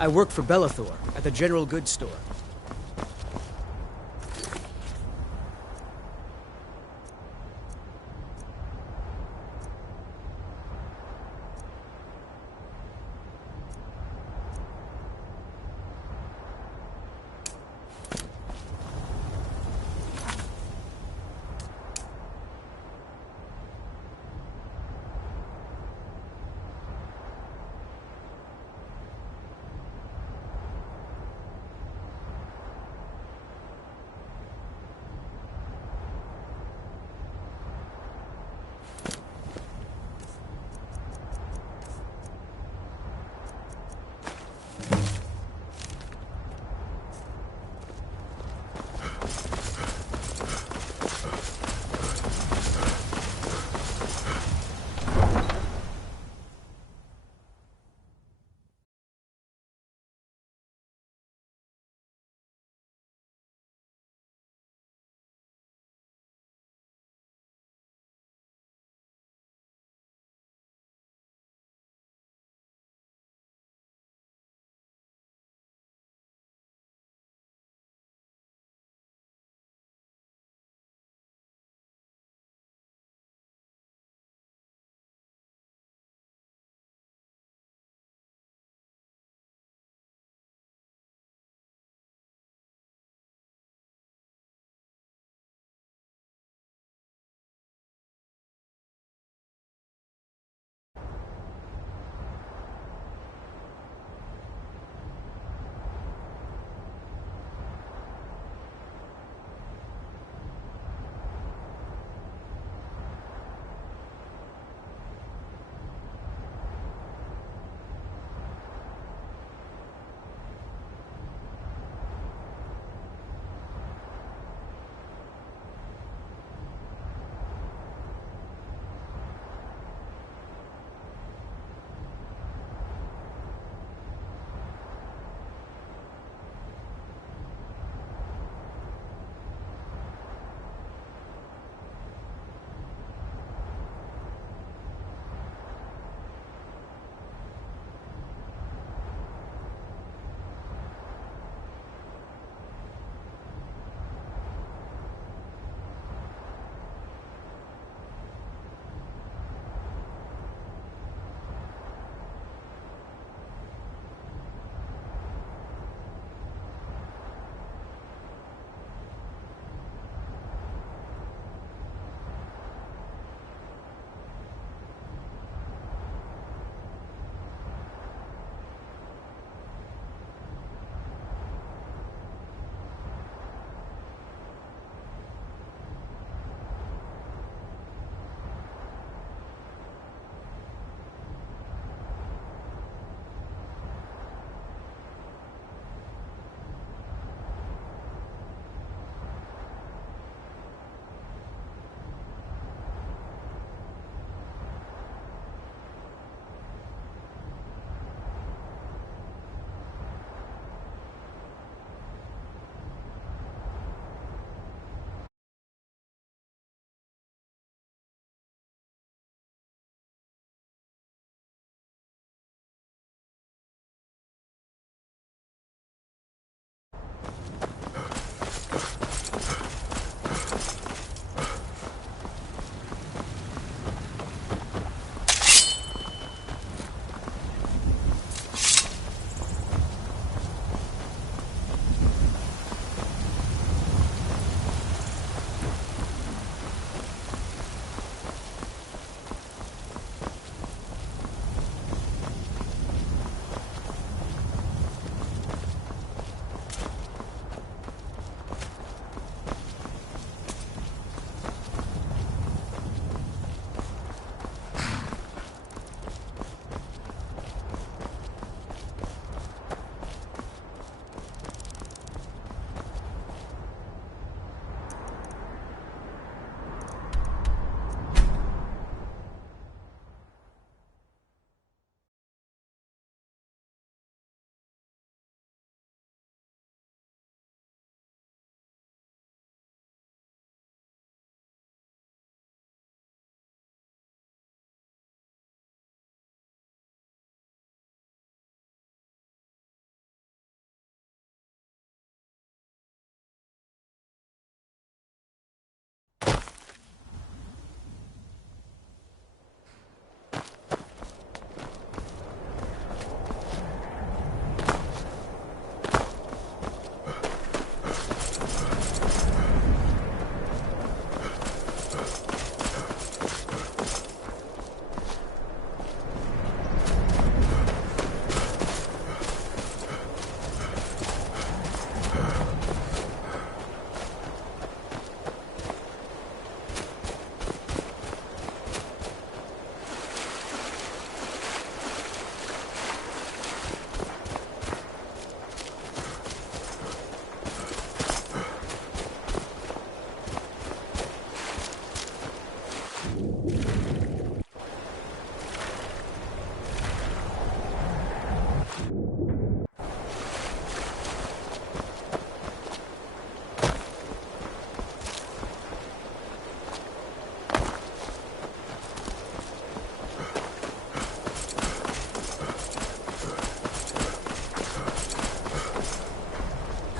I work for Bellathor at the General Goods Store.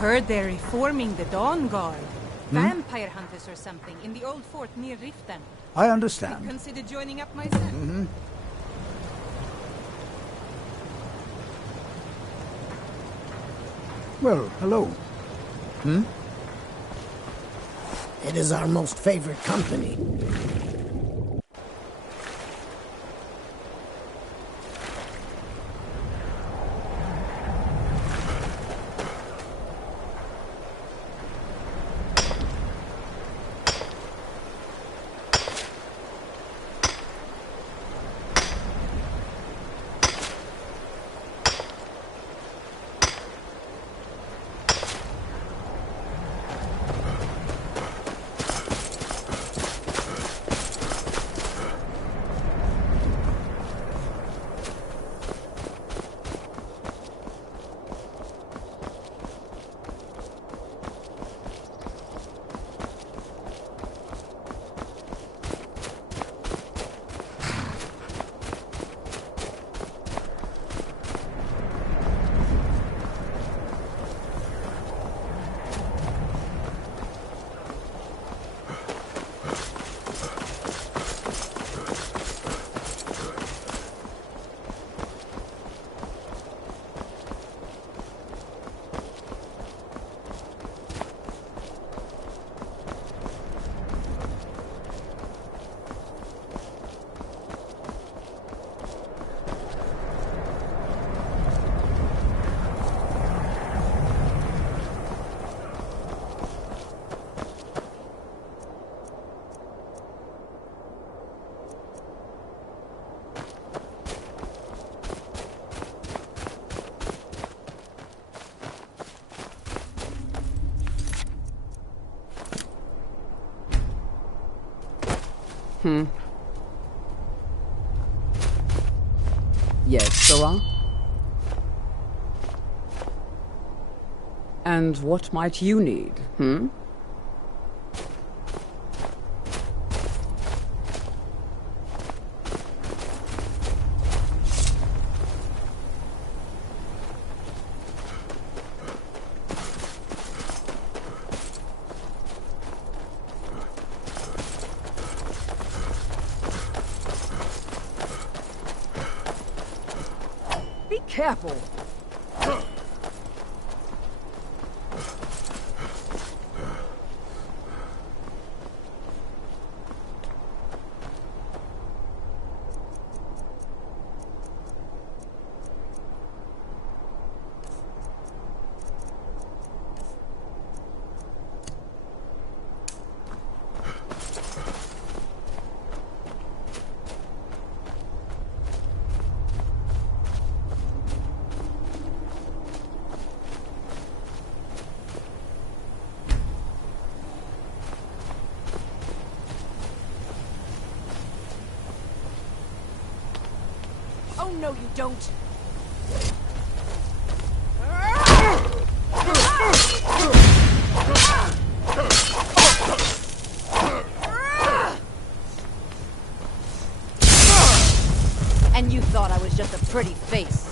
Heard they're reforming the Dawn Guard. Vampire hunters or something in the old fort near Riften. I understand. Consider joining up myself. Well, hello. It is our most favorite company. Yes, Sora? And what might you need, Be careful. Oh, no, you don't. And you thought I was just a pretty face.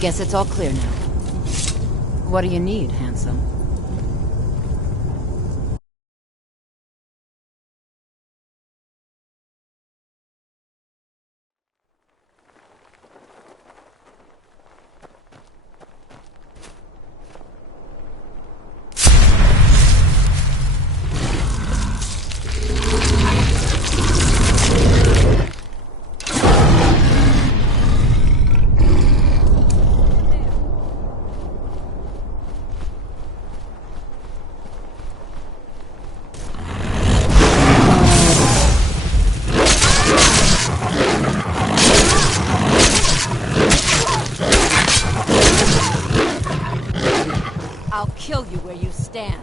Guess it's all clear now. What do you need, handsome? I'll kill you where you stand.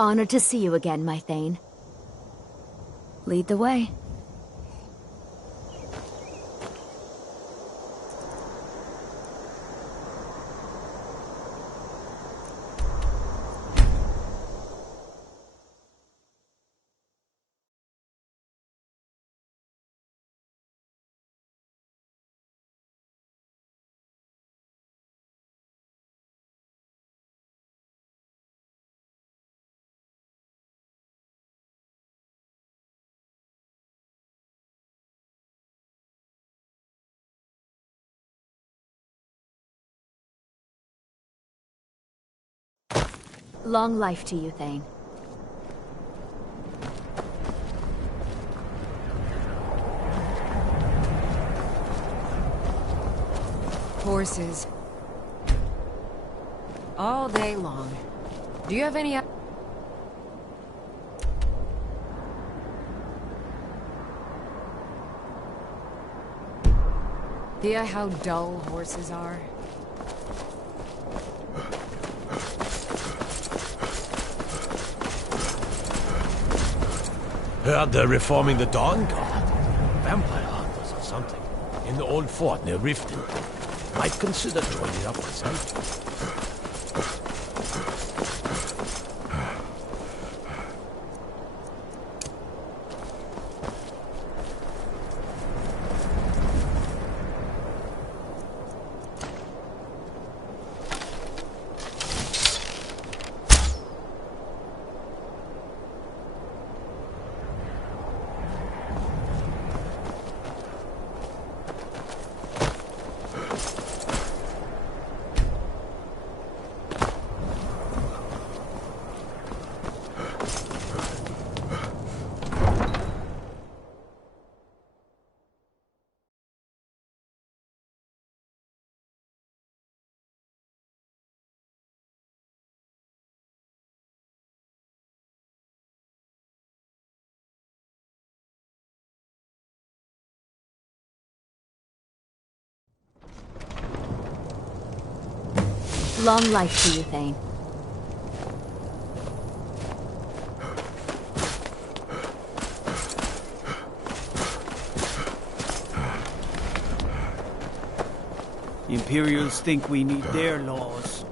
Honored to see you again, my Thane. Lead the way. Long life to you, Thane. Horses. All day long. Do you have any... idea how dull horses are? Heard they're reforming the Dawn Guard. Vampire hunters or something. In the old fort near Riften. Might consider joining up myself. Long life to you, Thane. The Imperials think we need their laws.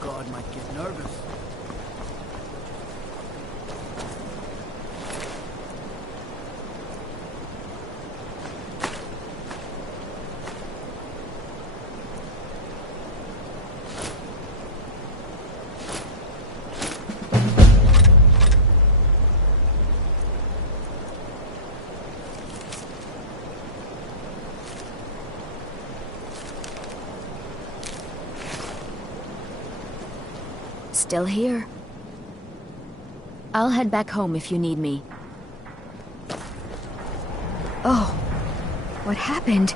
God might get nervous. Still here. I'll head back home if you need me. Oh, what happened?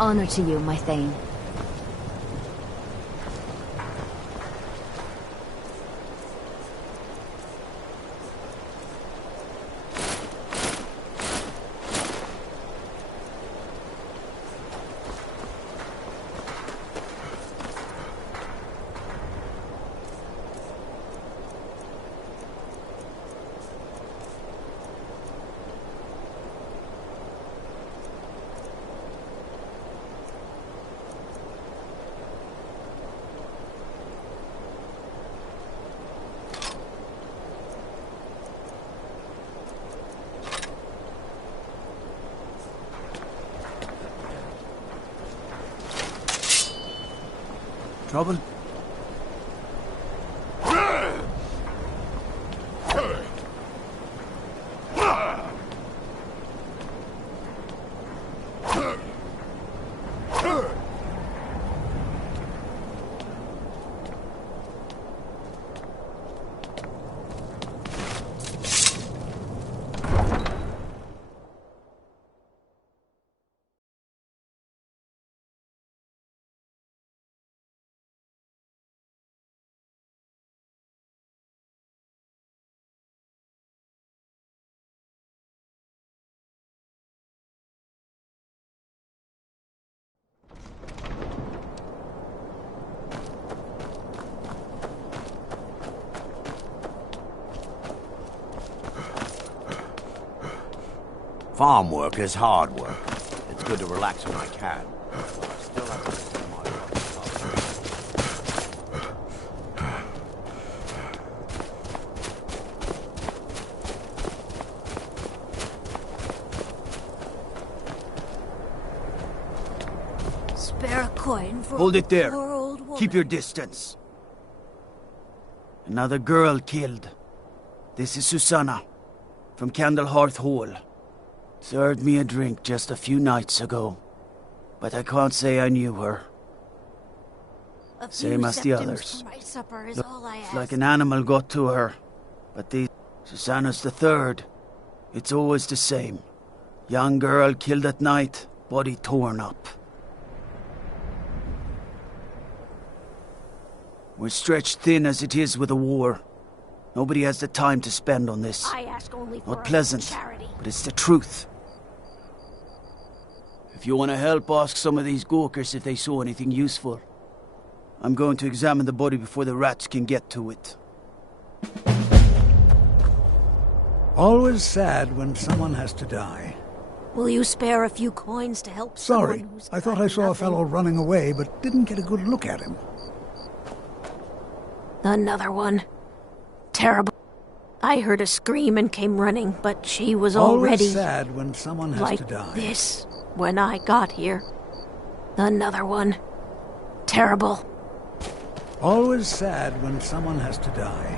Honor to you, my Thane. Trouble? Farm work is hard work. It's good to relax when I can. But I still have to listen to my Spare a coin for Hold it there. poor old woman. Keep your distance. Another girl killed. This is Susanna, from Candlehearth Hall. Served me a drink just a few nights ago, but I can't say I knew her. A Same few as the septims others. for my supper is all I ask. Like an animal got to her, but Susanna's the third. It's always the same. Young girl killed at night, body torn up. We're stretched thin as it is with the war. Nobody has the time to spend on this. I ask only for Not a pleasant, charity. but it's the truth. If you want to help, ask some of these gawkers if they saw anything useful. I'm going to examine the body before the rats can get to it. Always sad when someone has to die. Will you spare a few coins to help Sorry, someone who's I thought got I saw a nothing? fellow running away, but didn't get a good look at him. Another one. Terrible. I heard a scream and came running, but she was already Always sad when someone has like to die. this when I got here. Another one. Terrible. Always sad when someone has to die.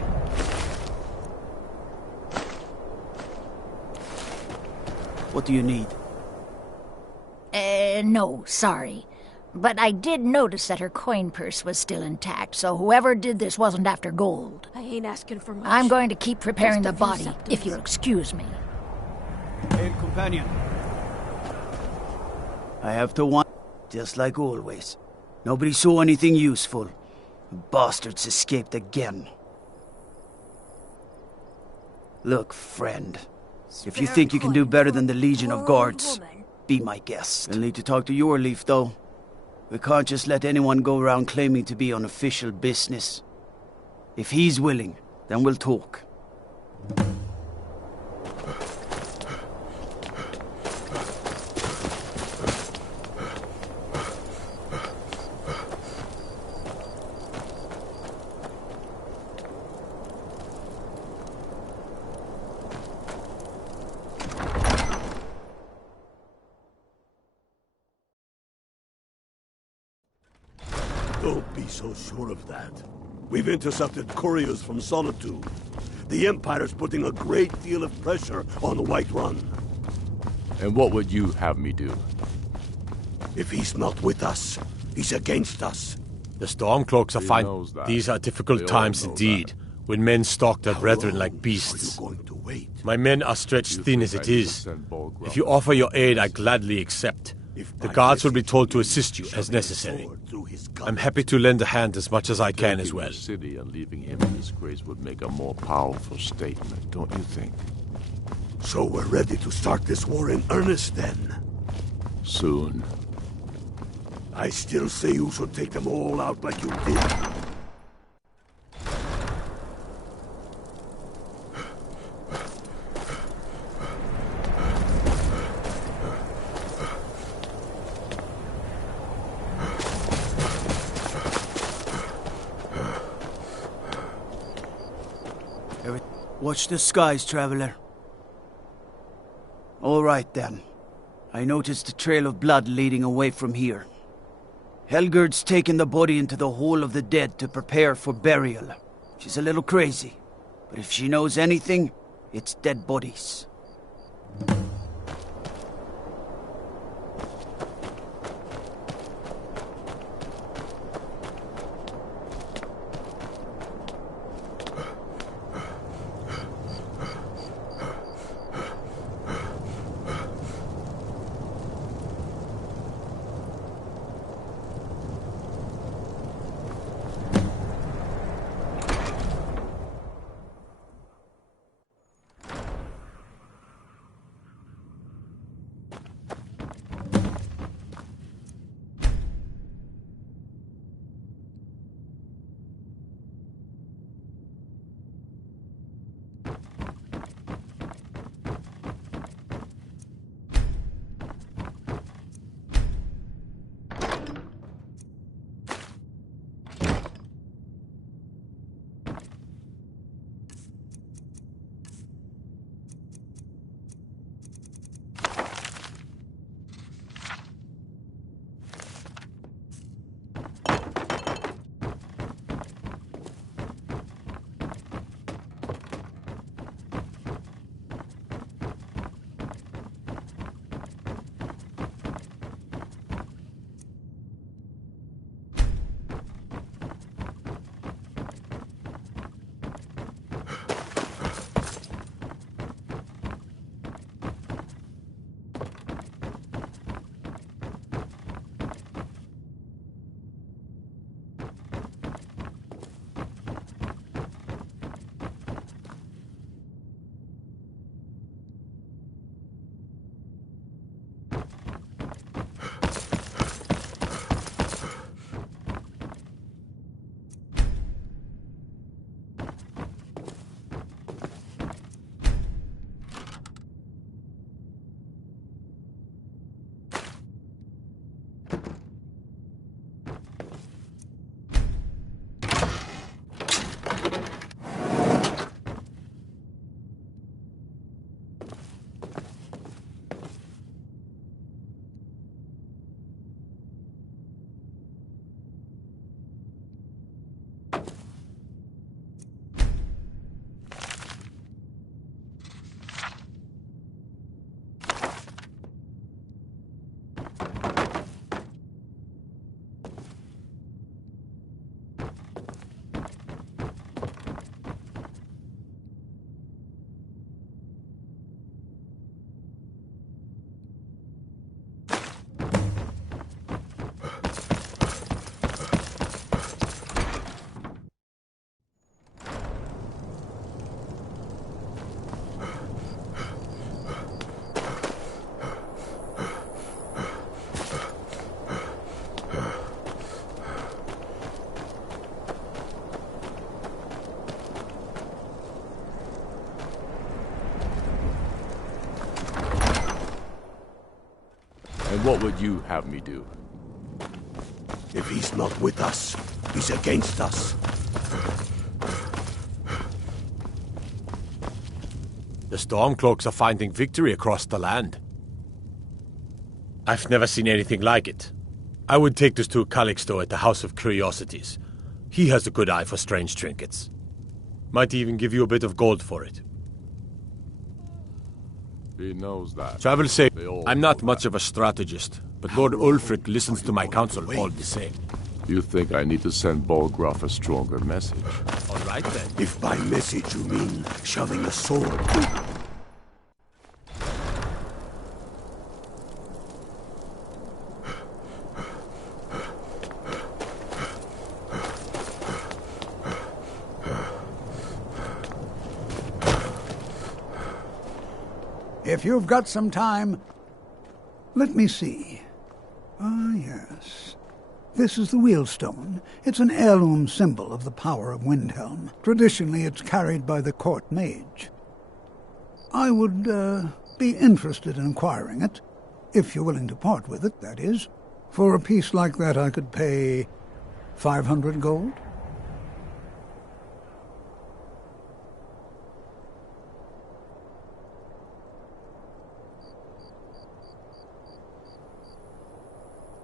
What do you need? No, sorry. But I did notice that her coin purse was still intact, so whoever did this wasn't after gold. I ain't asking for much. I'm going to keep preparing Just the a few body, septims. if you'll excuse me. Hey, companion. I have to want, just like always. Nobody saw anything useful. The bastards escaped again. Look, friend. If you think you can do better than the Legion of Guards, be my guest. You'll need to talk to your Leaf, though. We can't just let anyone go around claiming to be on official business. If he's willing, then we'll talk. Don't be so sure of that. We've intercepted couriers from Solitude. The Empire's putting a great deal of pressure on the White Run. And what would you have me do? If he's not with us, he's against us. The Stormcloaks are fine. These are difficult times indeed, when men stalk their brethren like beasts. Going to wait. My men are stretched thin as it is. If you offer your aid, I gladly accept. The guards will be told to assist you as necessary. I'm happy to lend a hand as much as I can as well. The city and leaving him in disgrace would make a more powerful statement, don't you think? So we're ready to start this war in earnest then? Soon. I still say you should take them all out like you did. Watch the skies, traveler. All right, then. I noticed a trail of blood leading away from here. Helgerd's taken the body into the Hall of the Dead to prepare for burial. She's a little crazy, but if she knows anything, it's dead bodies. And what would you have me do? If he's not with us, he's against us. The Stormcloaks are finding victory across the land. I've never seen anything like it. I would take this to Calixto at the House of Curiosities. He has a good eye for strange trinkets. Might even give you a bit of gold for it. He knows that. Travel safe. I'm not much of a strategist, but Lord Ulfric listens to my counsel all the same. You think I need to send Bolgraf a stronger message? All right then. If by message you mean shoving a sword. If you've got some time, let me see. Ah, yes. This is the Wheelstone. It's an heirloom symbol of the power of Windhelm. Traditionally, it's carried by the court mage. I would be interested in acquiring it, if you're willing to part with it, that is. For a piece like that, I could pay 500 gold.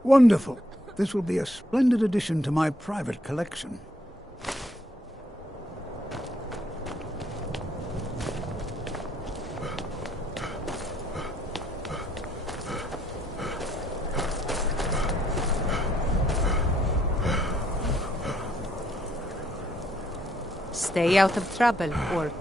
Wonderful. This will be a splendid addition to my private collection. Stay out of trouble, Orc.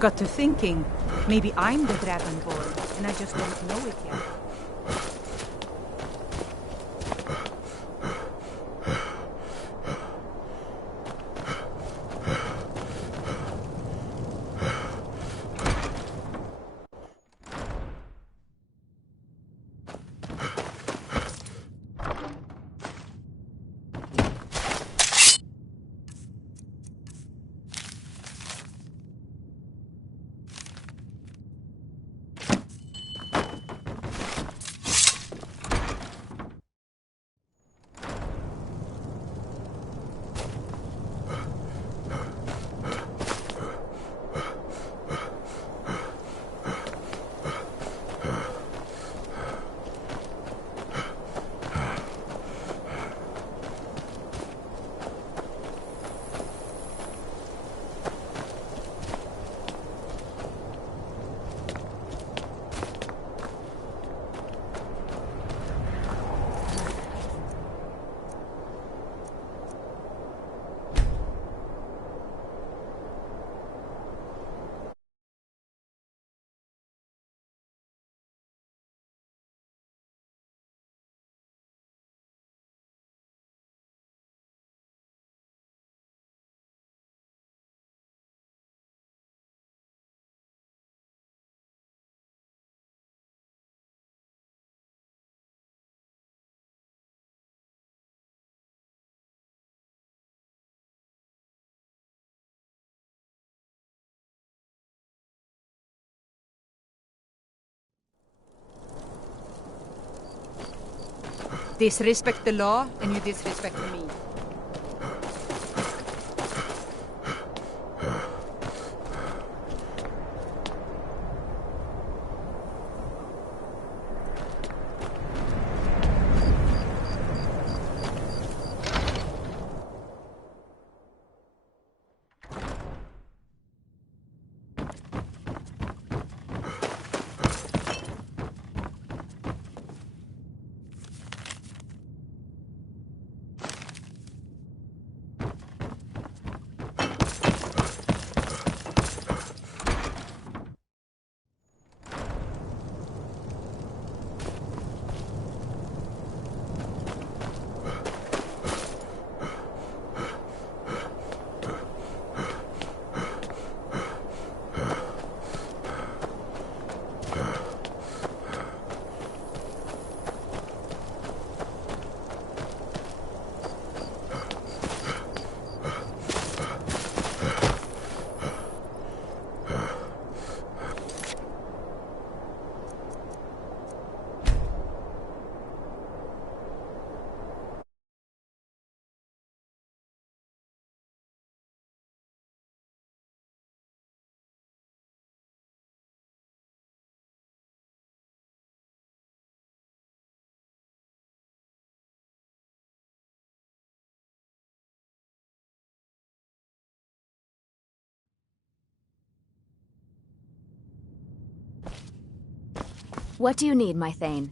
Got to thinking, maybe I'm the Dragonborn, and I just don't know it yet. Disrespect the law, and you disrespect me. What do you need, my Thane?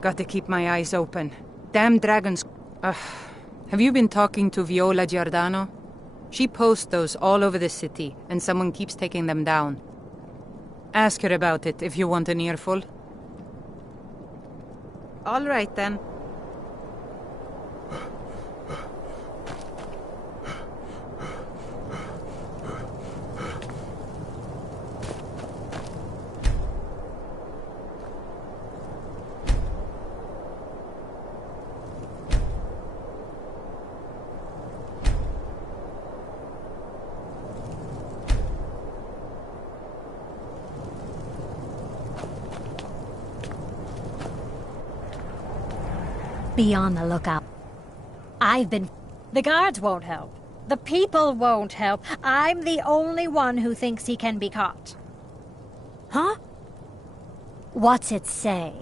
Got to keep my eyes open. Damn dragons. Have you been talking to Viola Giordano? She posts those all over the city, and someone keeps taking them down. Ask her about it if you want an earful. All right, then. Be on the lookout. The guards won't help. The people won't help. I'm the only one who thinks he can be caught. Huh? What's it say?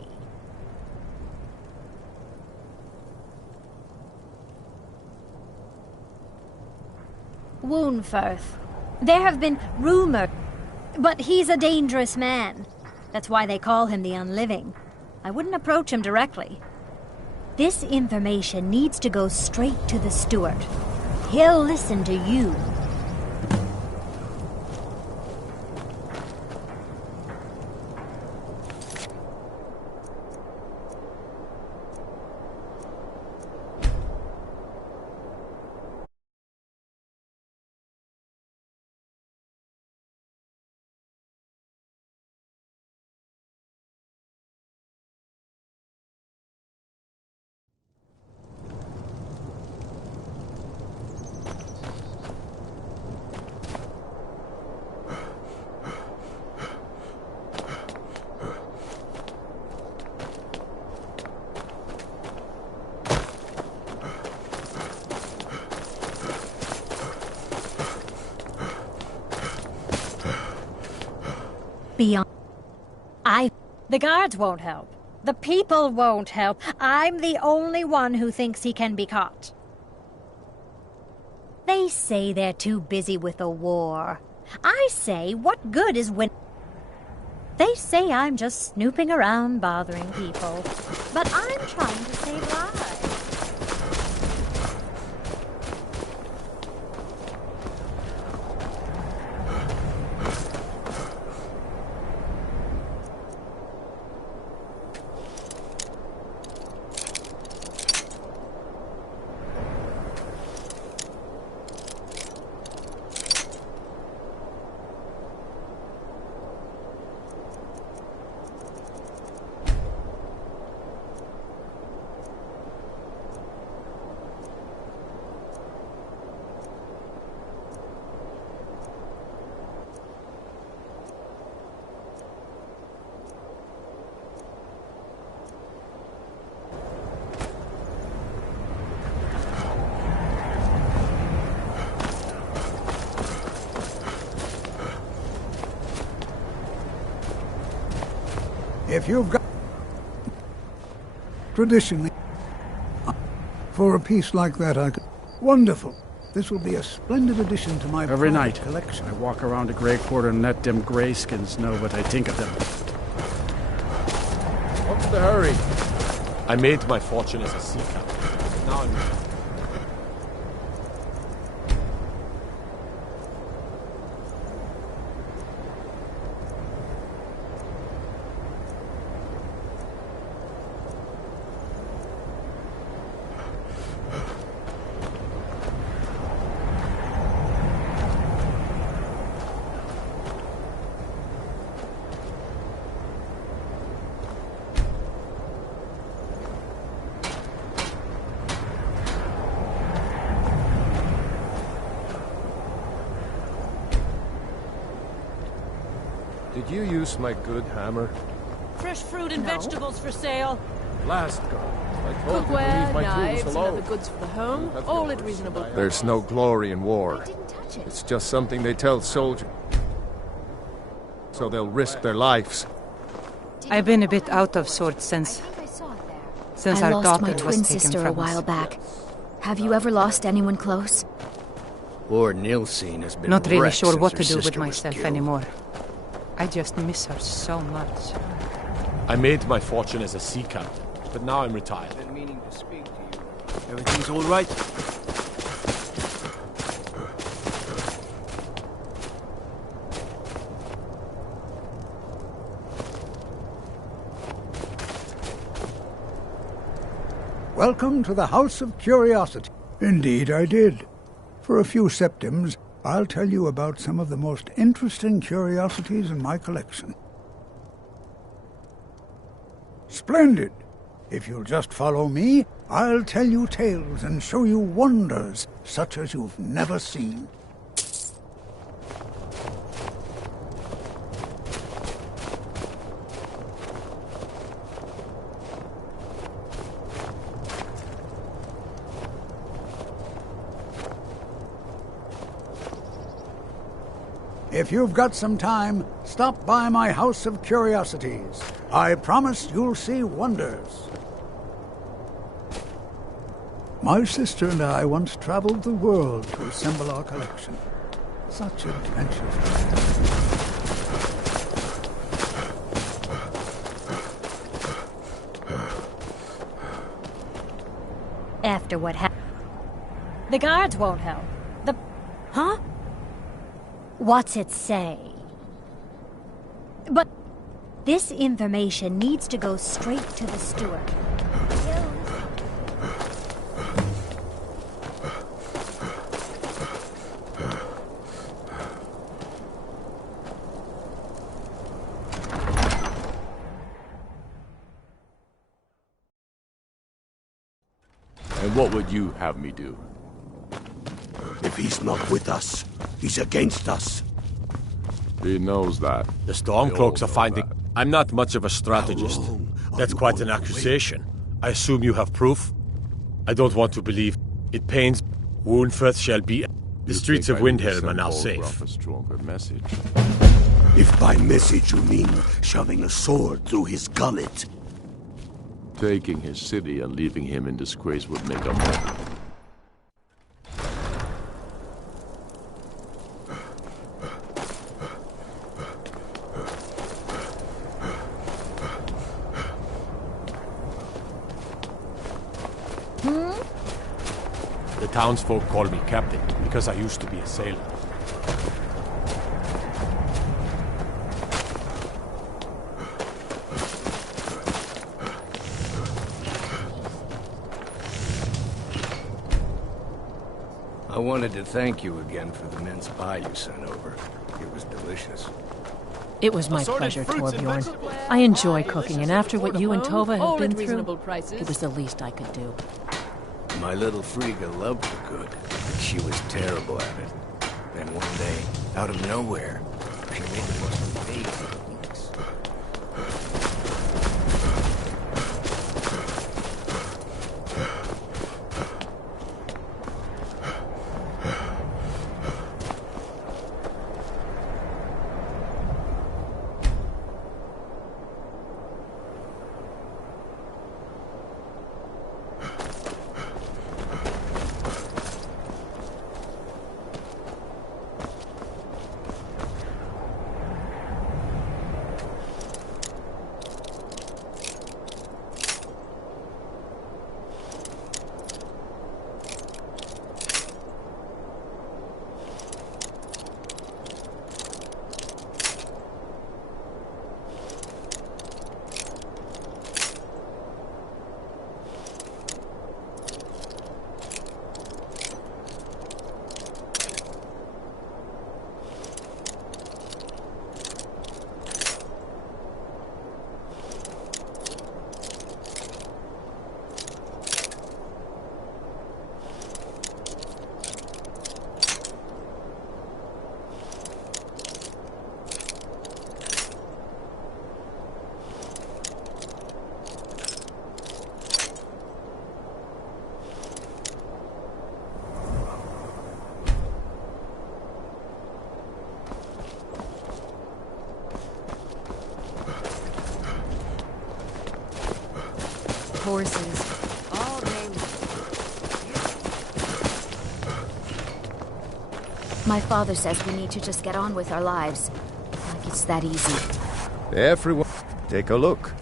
Woundfirth. There have been rumors, but he's a dangerous man. That's why they call him the Unliving. I wouldn't approach him directly. This information needs to go straight to the steward. He'll listen to you. The guards won't help. The people won't help. I'm the only one who thinks he can be caught. They say they're too busy with the war. I say, what good is when... They say I'm just snooping around bothering people. But I'm trying to save lives. If you've got... Traditionally, for a piece like that, I could... Wonderful. This will be a splendid addition to my Every night, collection. I walk around the Grey Quarter and let them greyskins know what I think of them. What's the hurry? I made my fortune as a sea captain. Now I'm... Did you use my good hammer? Fresh fruit and vegetables for sale. Last go. I told you to Cookware, leave my knives, tools and alone. other goods for the home, all at reasonable price. There's no glory in war. It's just something they tell soldiers, so they'll risk their lives. I've been a bit out of sorts since I our lost daughter my was twin taken sister a from while us. back. Have you ever lost anyone close? Lord Nilsine has been Not really wrecked sure since what her to do with sister was myself killed. anymore. I just miss her so much. I made my fortune as a sea captain. but now I'm retired. I've been meaning to speak to you. Everything's all right? Welcome to the House of Curiosity. Indeed, I did. For a few septims, I'll tell you about some of the most interesting curiosities in my collection. Splendid! If you'll just follow me, I'll tell you tales and show you wonders such as you've never seen. If you've got some time, stop by my House of Curiosities. I promise you'll see wonders. My sister and I once traveled the world to assemble our collection. Such adventures. After what happened, the guards won't help. Huh? What's it say? But this information needs to go straight to the steward. And what would you have me do? If he's not with us, he's against us. He knows that. The Stormcloaks are finding... I'm not much of a strategist. That's quite an accusation. I assume you have proof? I don't want to believe. It pains. Woundfirth shall be... The streets of Windhelm are now safe. A stronger message. If by message you mean shoving a sword through his gullet. Taking his city and leaving him in disgrace would make a more... The townsfolk call me captain because I used to be a sailor. I wanted to thank you again for the mince pie you sent over. It was delicious. It was my pleasure, Torbjorn. I enjoy cooking, and after what you and Tova have been through, it was the least I could do. My little Frigga loved to cook, but she was terrible at it. Then one day, out of nowhere, she made the most amazing cookies. Horses. All day long. My father says we need to just get on with our lives. Like it's that easy. Everyone, take a look.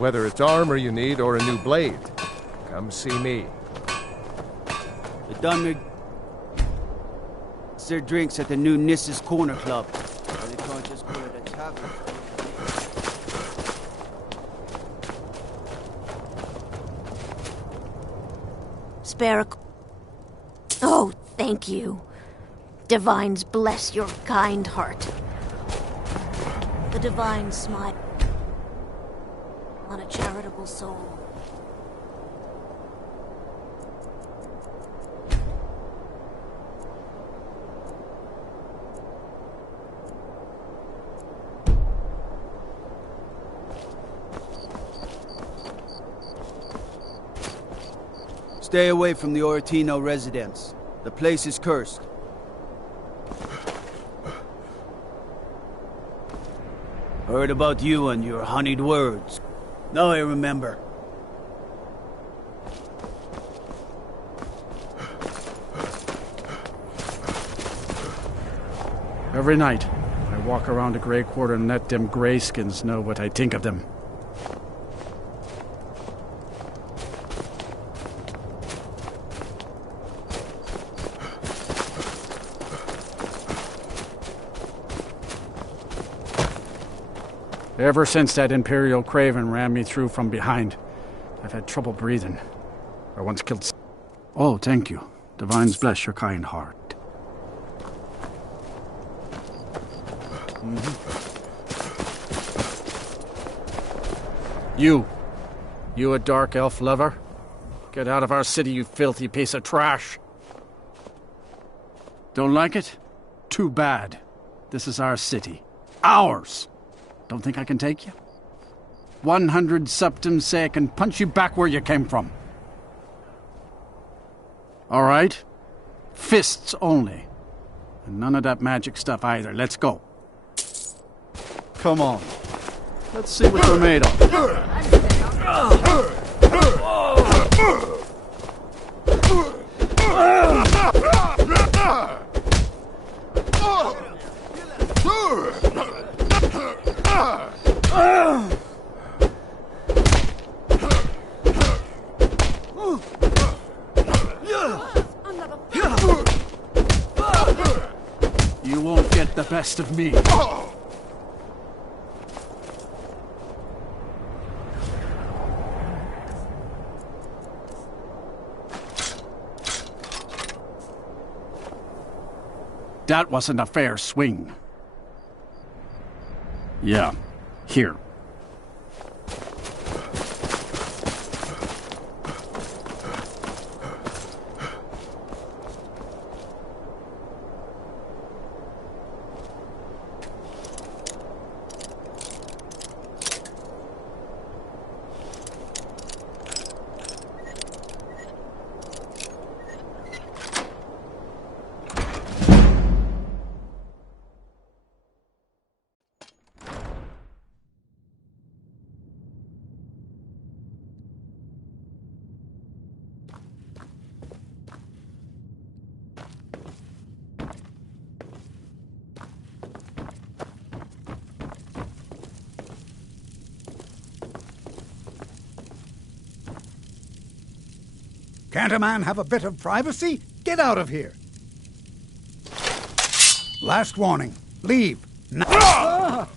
Whether it's armor you need or a new blade, come see me. The Dunmer serve drinks at the new Nissa's Corner Club. They can't just go to the tavern. Spare a... Oh, thank you. Divines bless your kind heart. The divine smile on a charitable soul. Stay away from the Oratino residence. The place is cursed. Heard about you and your honeyed words. Now I remember. Every night, I walk around the Grey Quarter and let them greyskins know what I think of them. Ever since that Imperial Craven ran me through from behind, I've had trouble breathing. I once killed... Oh, thank you. Divines bless your kind heart. You a dark elf lover? Get out of our city, you filthy piece of trash. Don't like it? Too bad. This is our city. Ours! Don't think I can take you? 100 septims say I can punch you back where you came from. All right? Fists only. And none of that magic stuff either. Let's go. Come on. Let's see what you're made of. You won't get the best of me. That wasn't a fair swing. Yeah, here. Can't a man have a bit of privacy? Get out of here. Last warning. Leave. Now.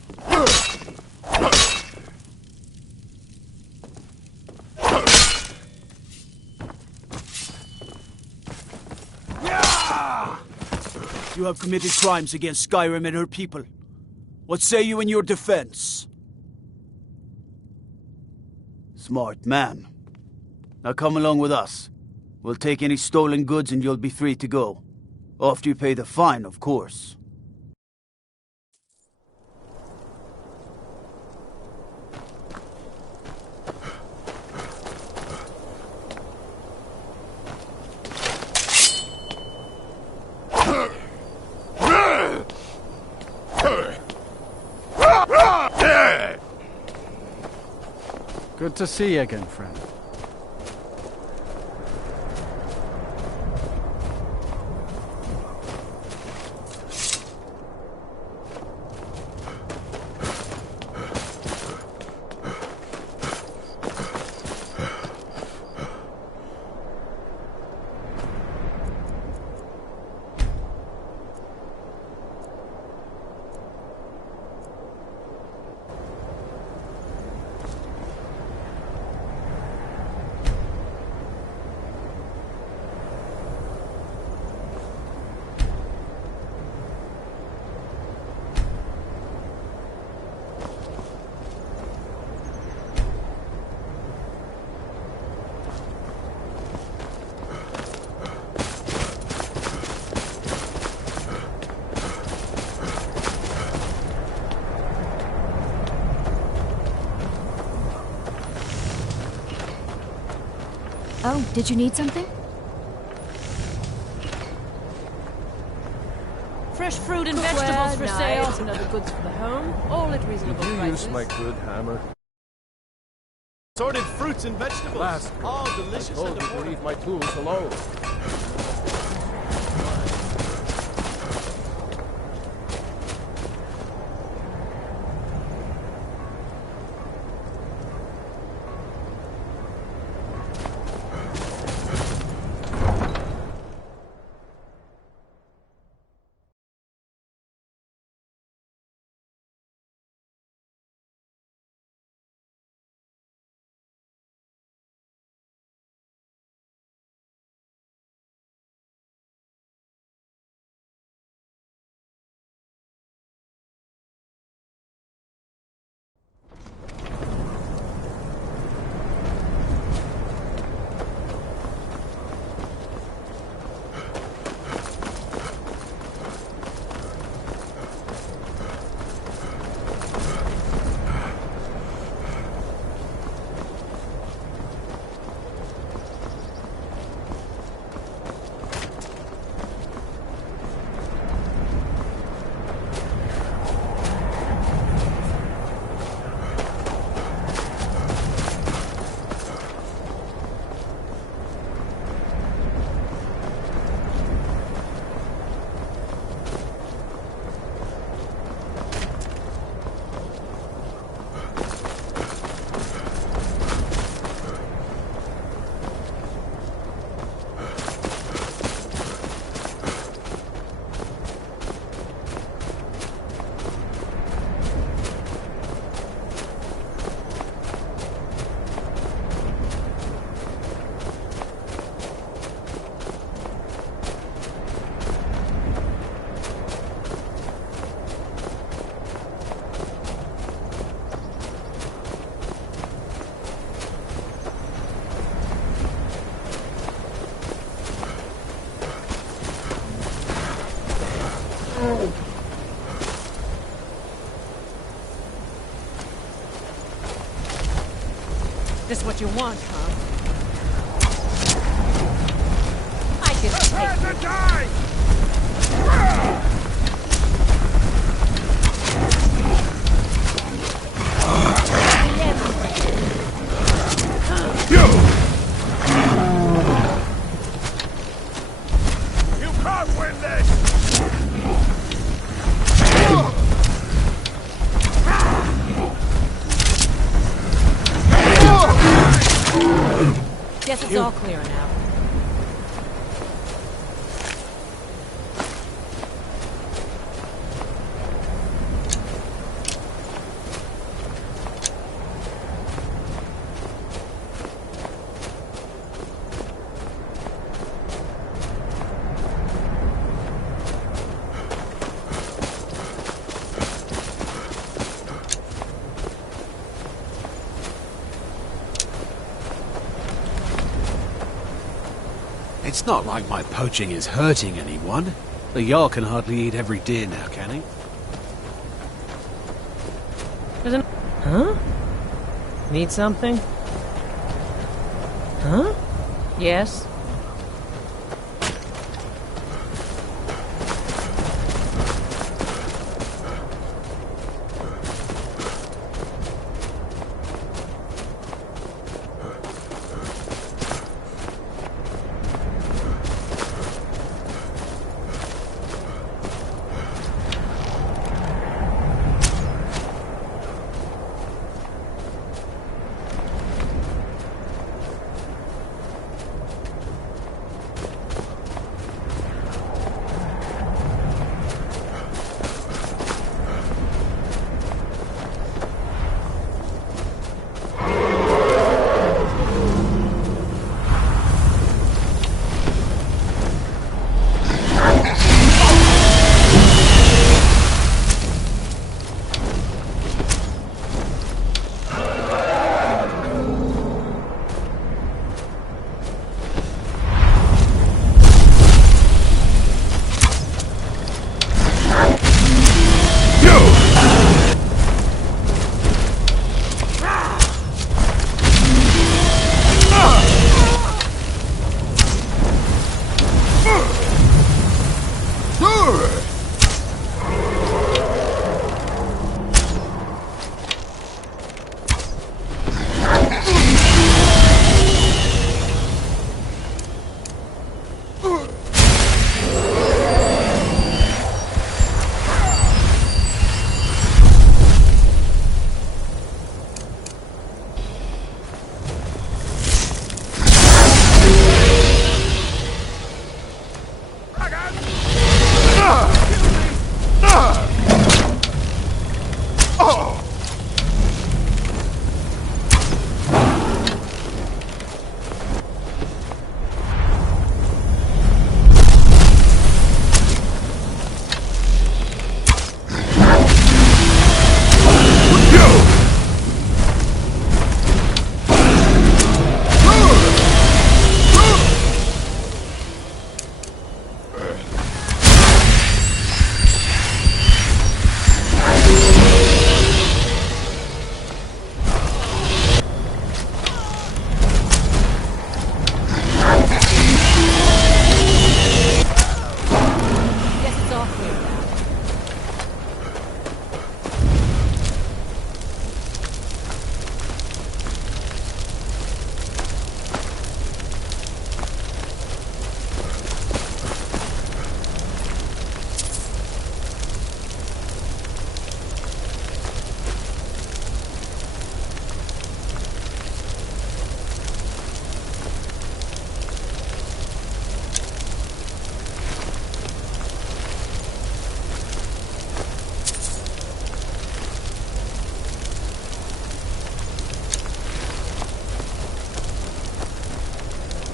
You have committed crimes against Skyrim and her people. What say you in your defense? Smart man. Now come along with us. We'll take any stolen goods and you'll be free to go. After you pay the fine, of course. Good to see you again, friend. Oh, did you need something? Fresh fruit and vegetables for sale. And other goods for the home, all at reasonable prices. Use my good hammer. Assorted fruits and vegetables. All delicious and affordable. Leave my tools alone. This what you want, huh? I can take to die! You can't win this! Guess it's all clear now. It's not like my poaching is hurting anyone. The Jarl can hardly eat every deer now, can he? Huh? Need something? Huh? Yes?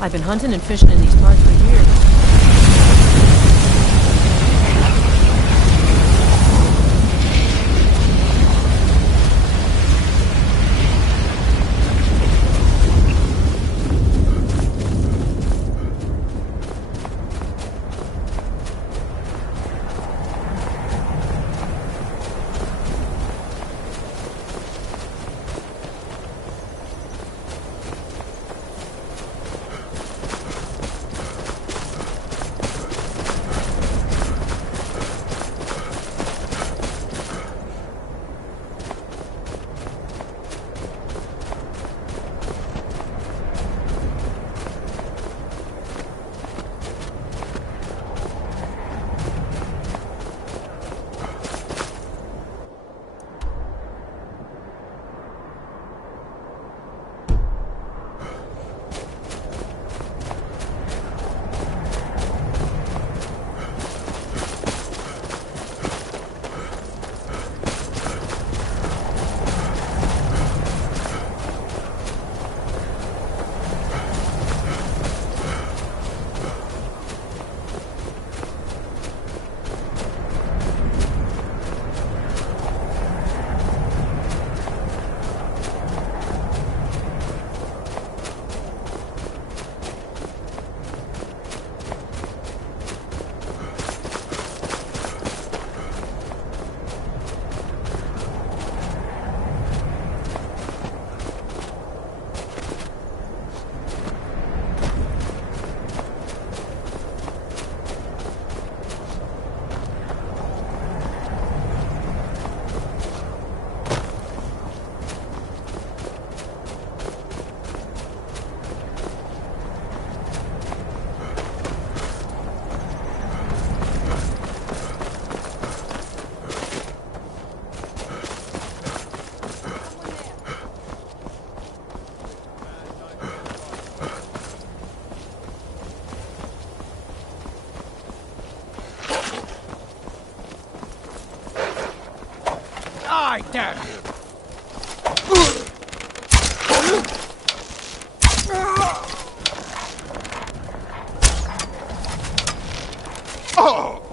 I've been hunting and fishing in these parts for years. Die, damn you! Oh!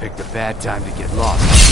picked a bad time to get lost.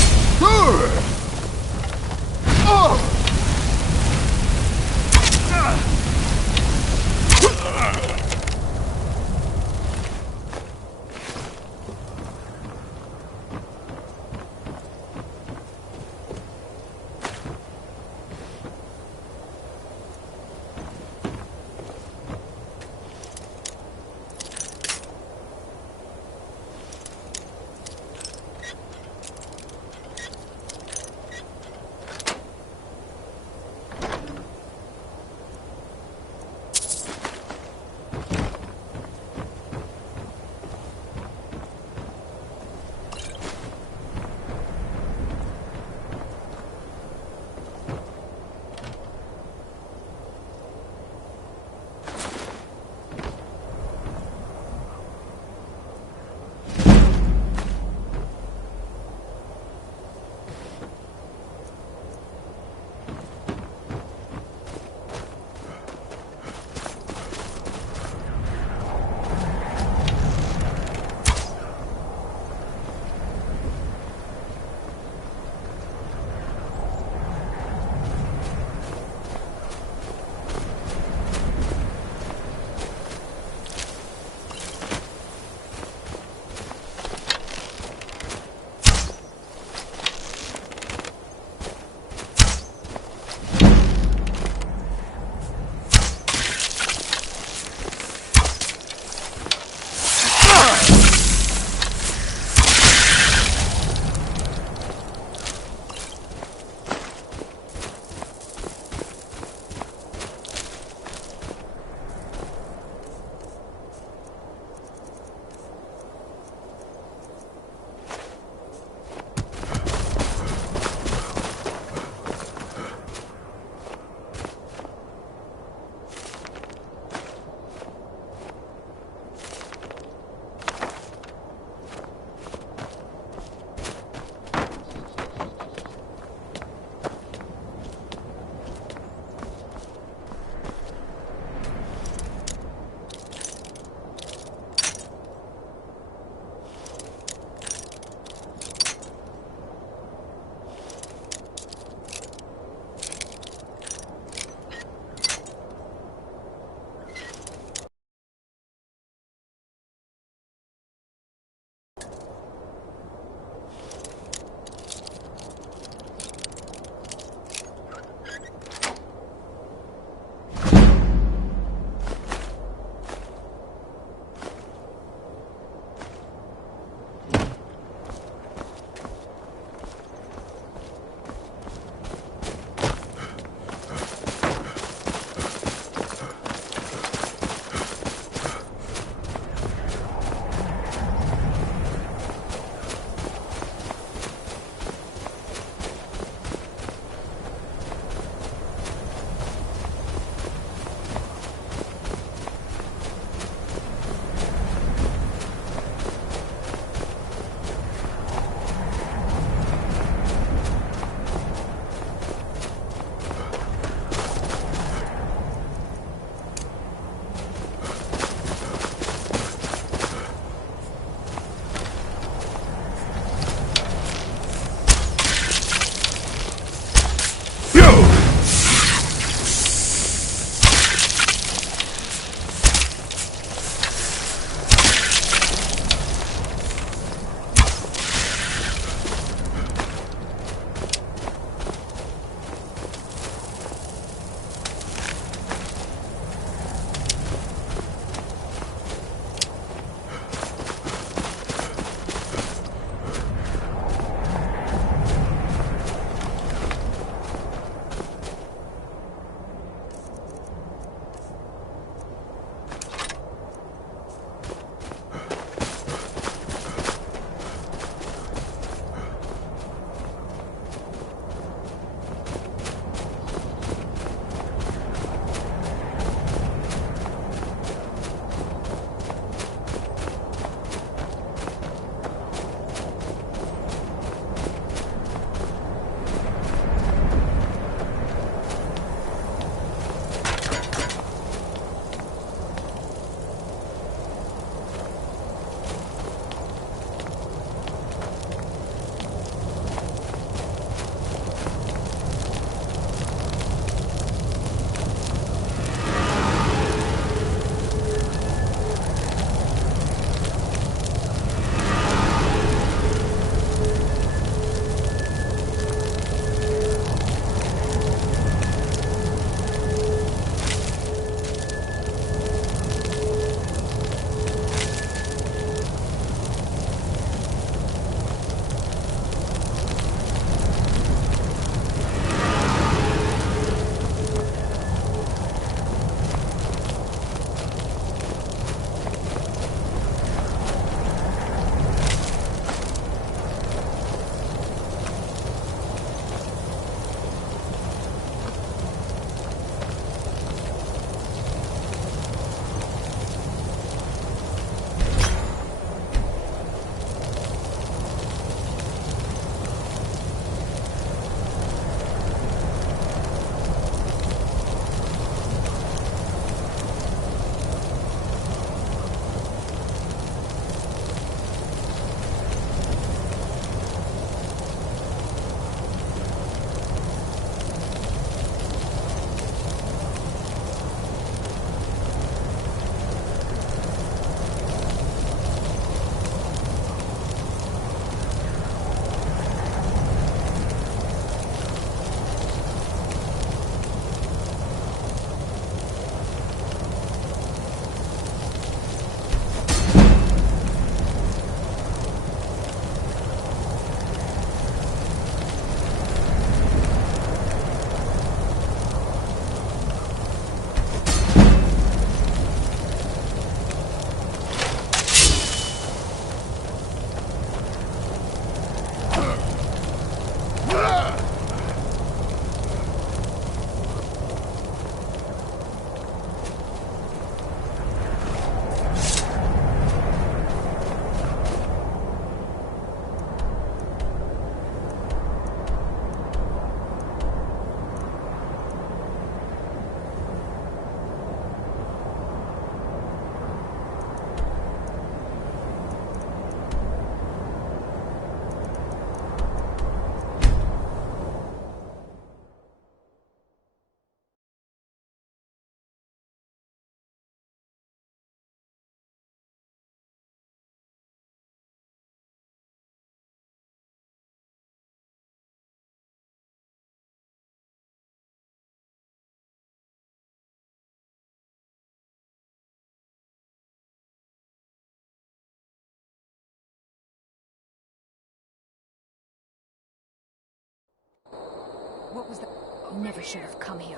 was that? Never should have come here.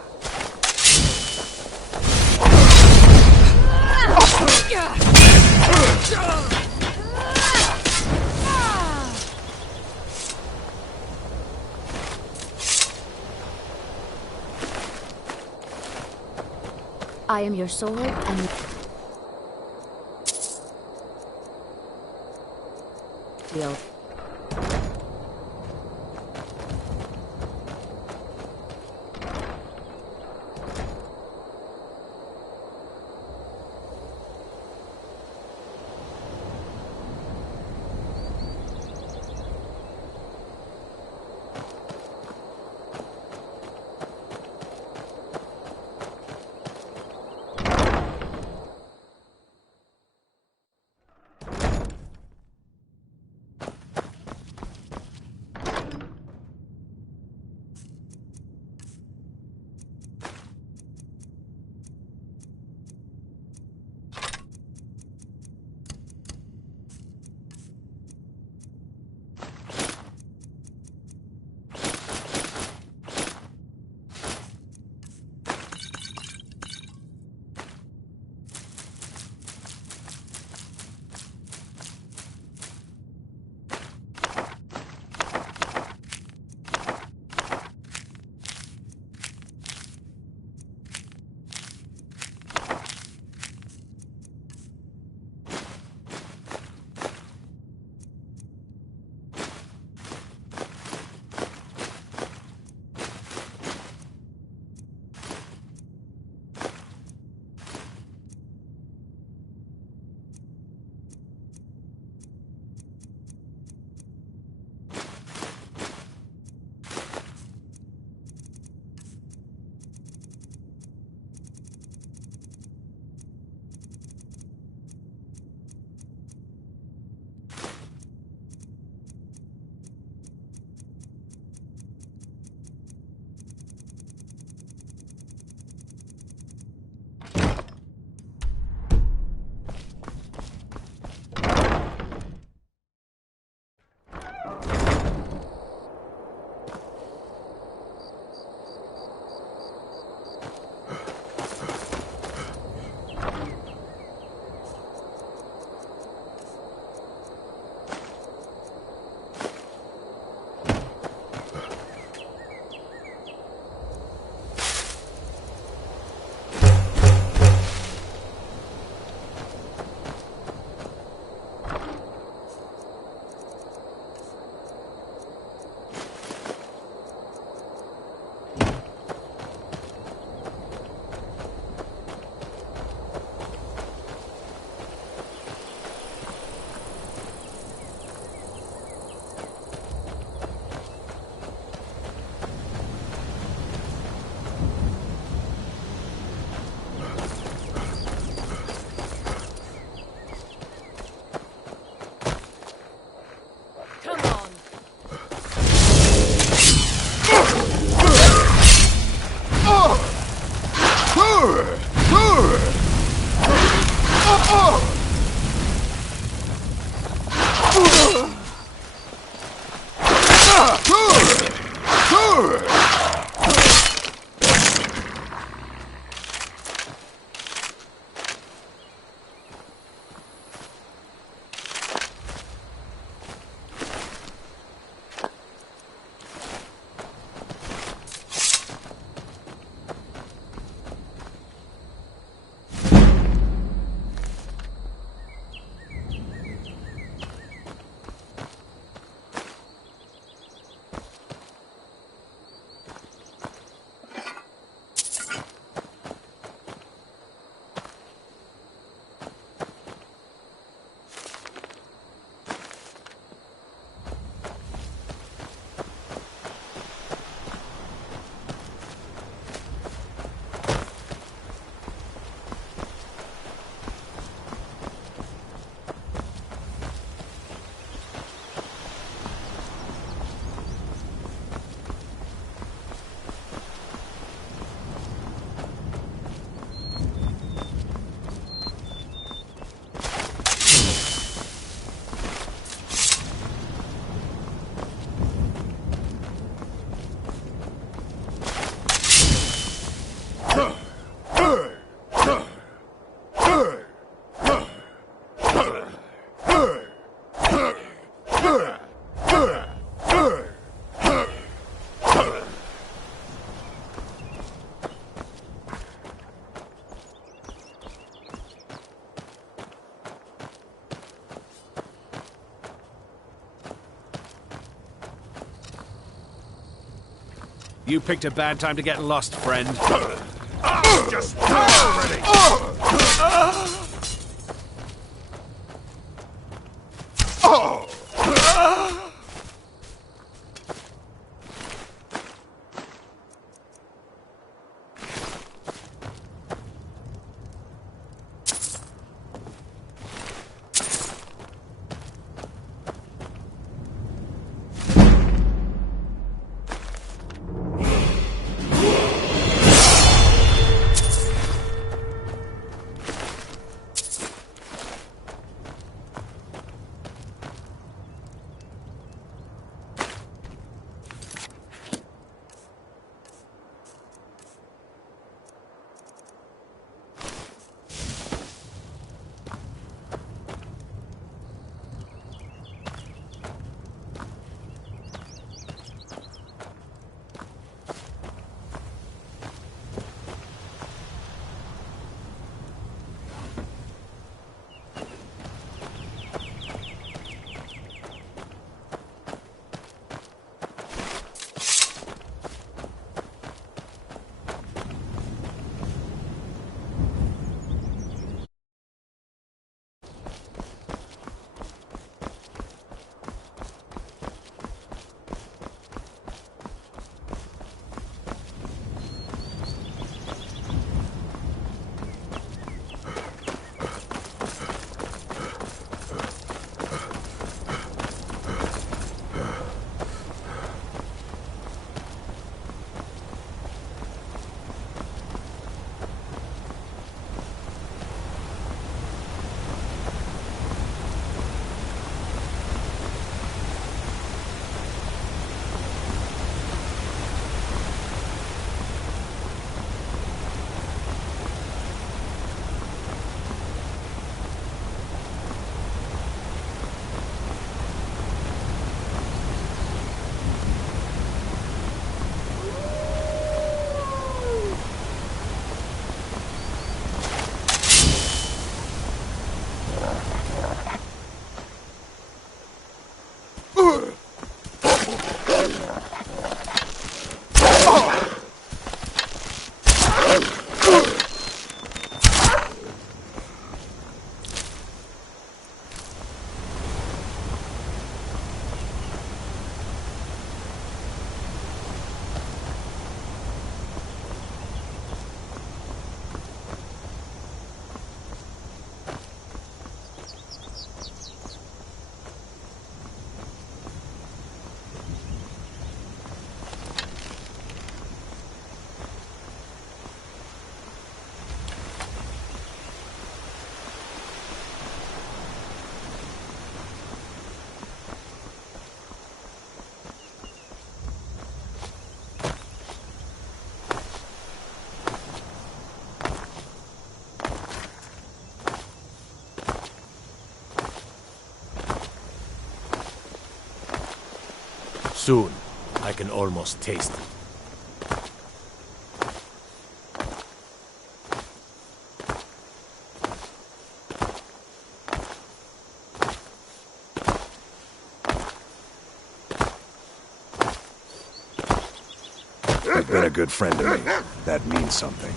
I am your sword and... Deal. You picked a bad time to get lost, friend. Just already! Soon, I can almost taste it. You've been a good friend to me. That means something.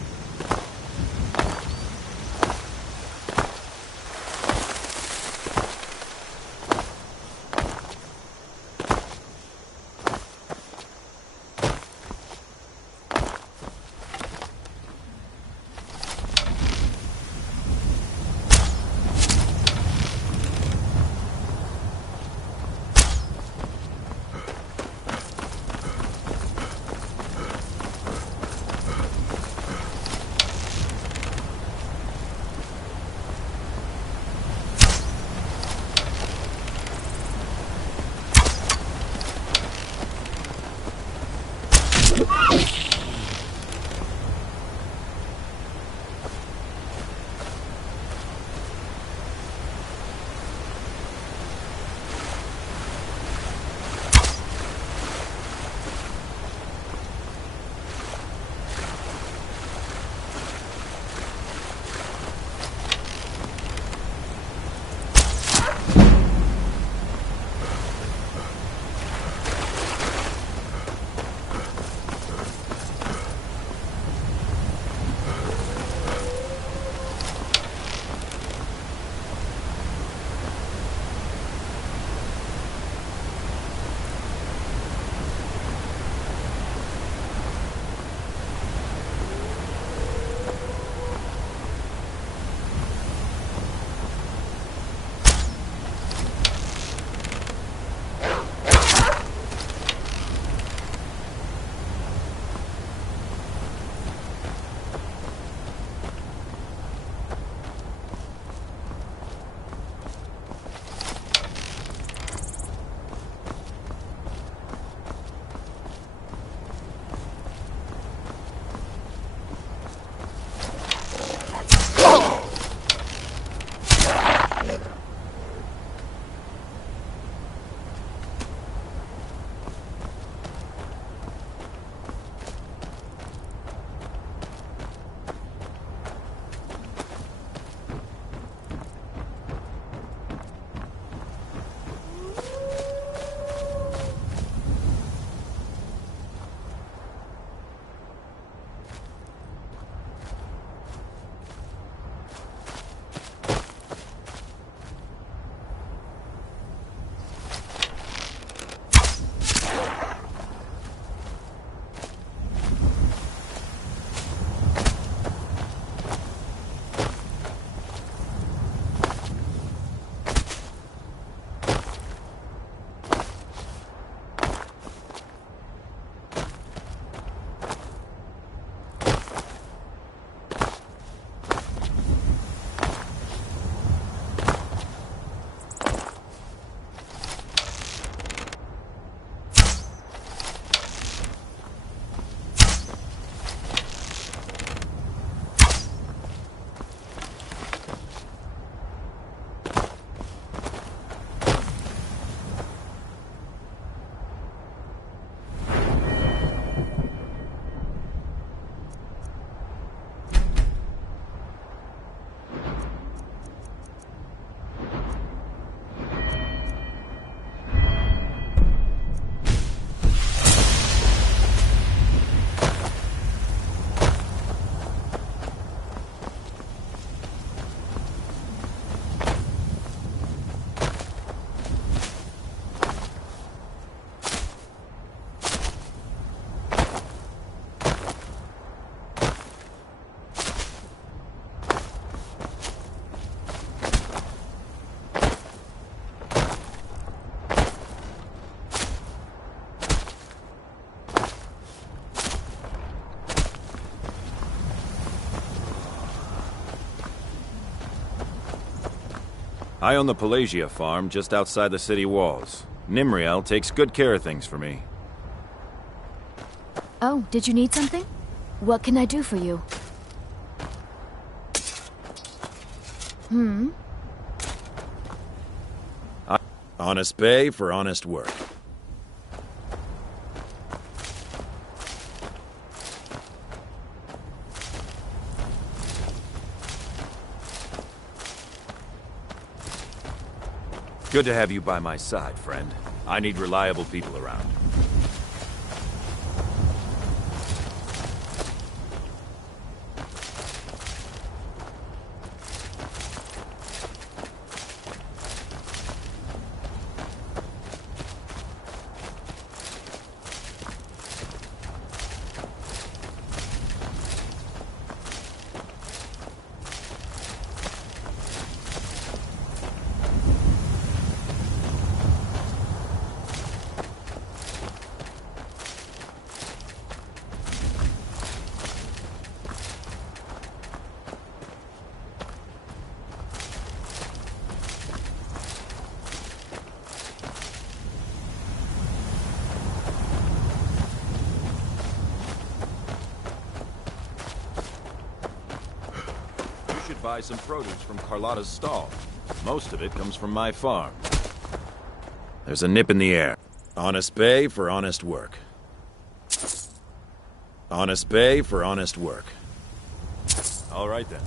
I own the Pelagia farm just outside the city walls. Nimriel takes good care of things for me. Oh, did you need something? What can I do for you? Honest pay for honest work. Good to have you by my side, friend. I need reliable people around. Buy some produce from Carlotta's stall. Most of it comes from my farm. There's a nip in the air. Honest pay for honest work. Honest pay for honest work. All right then.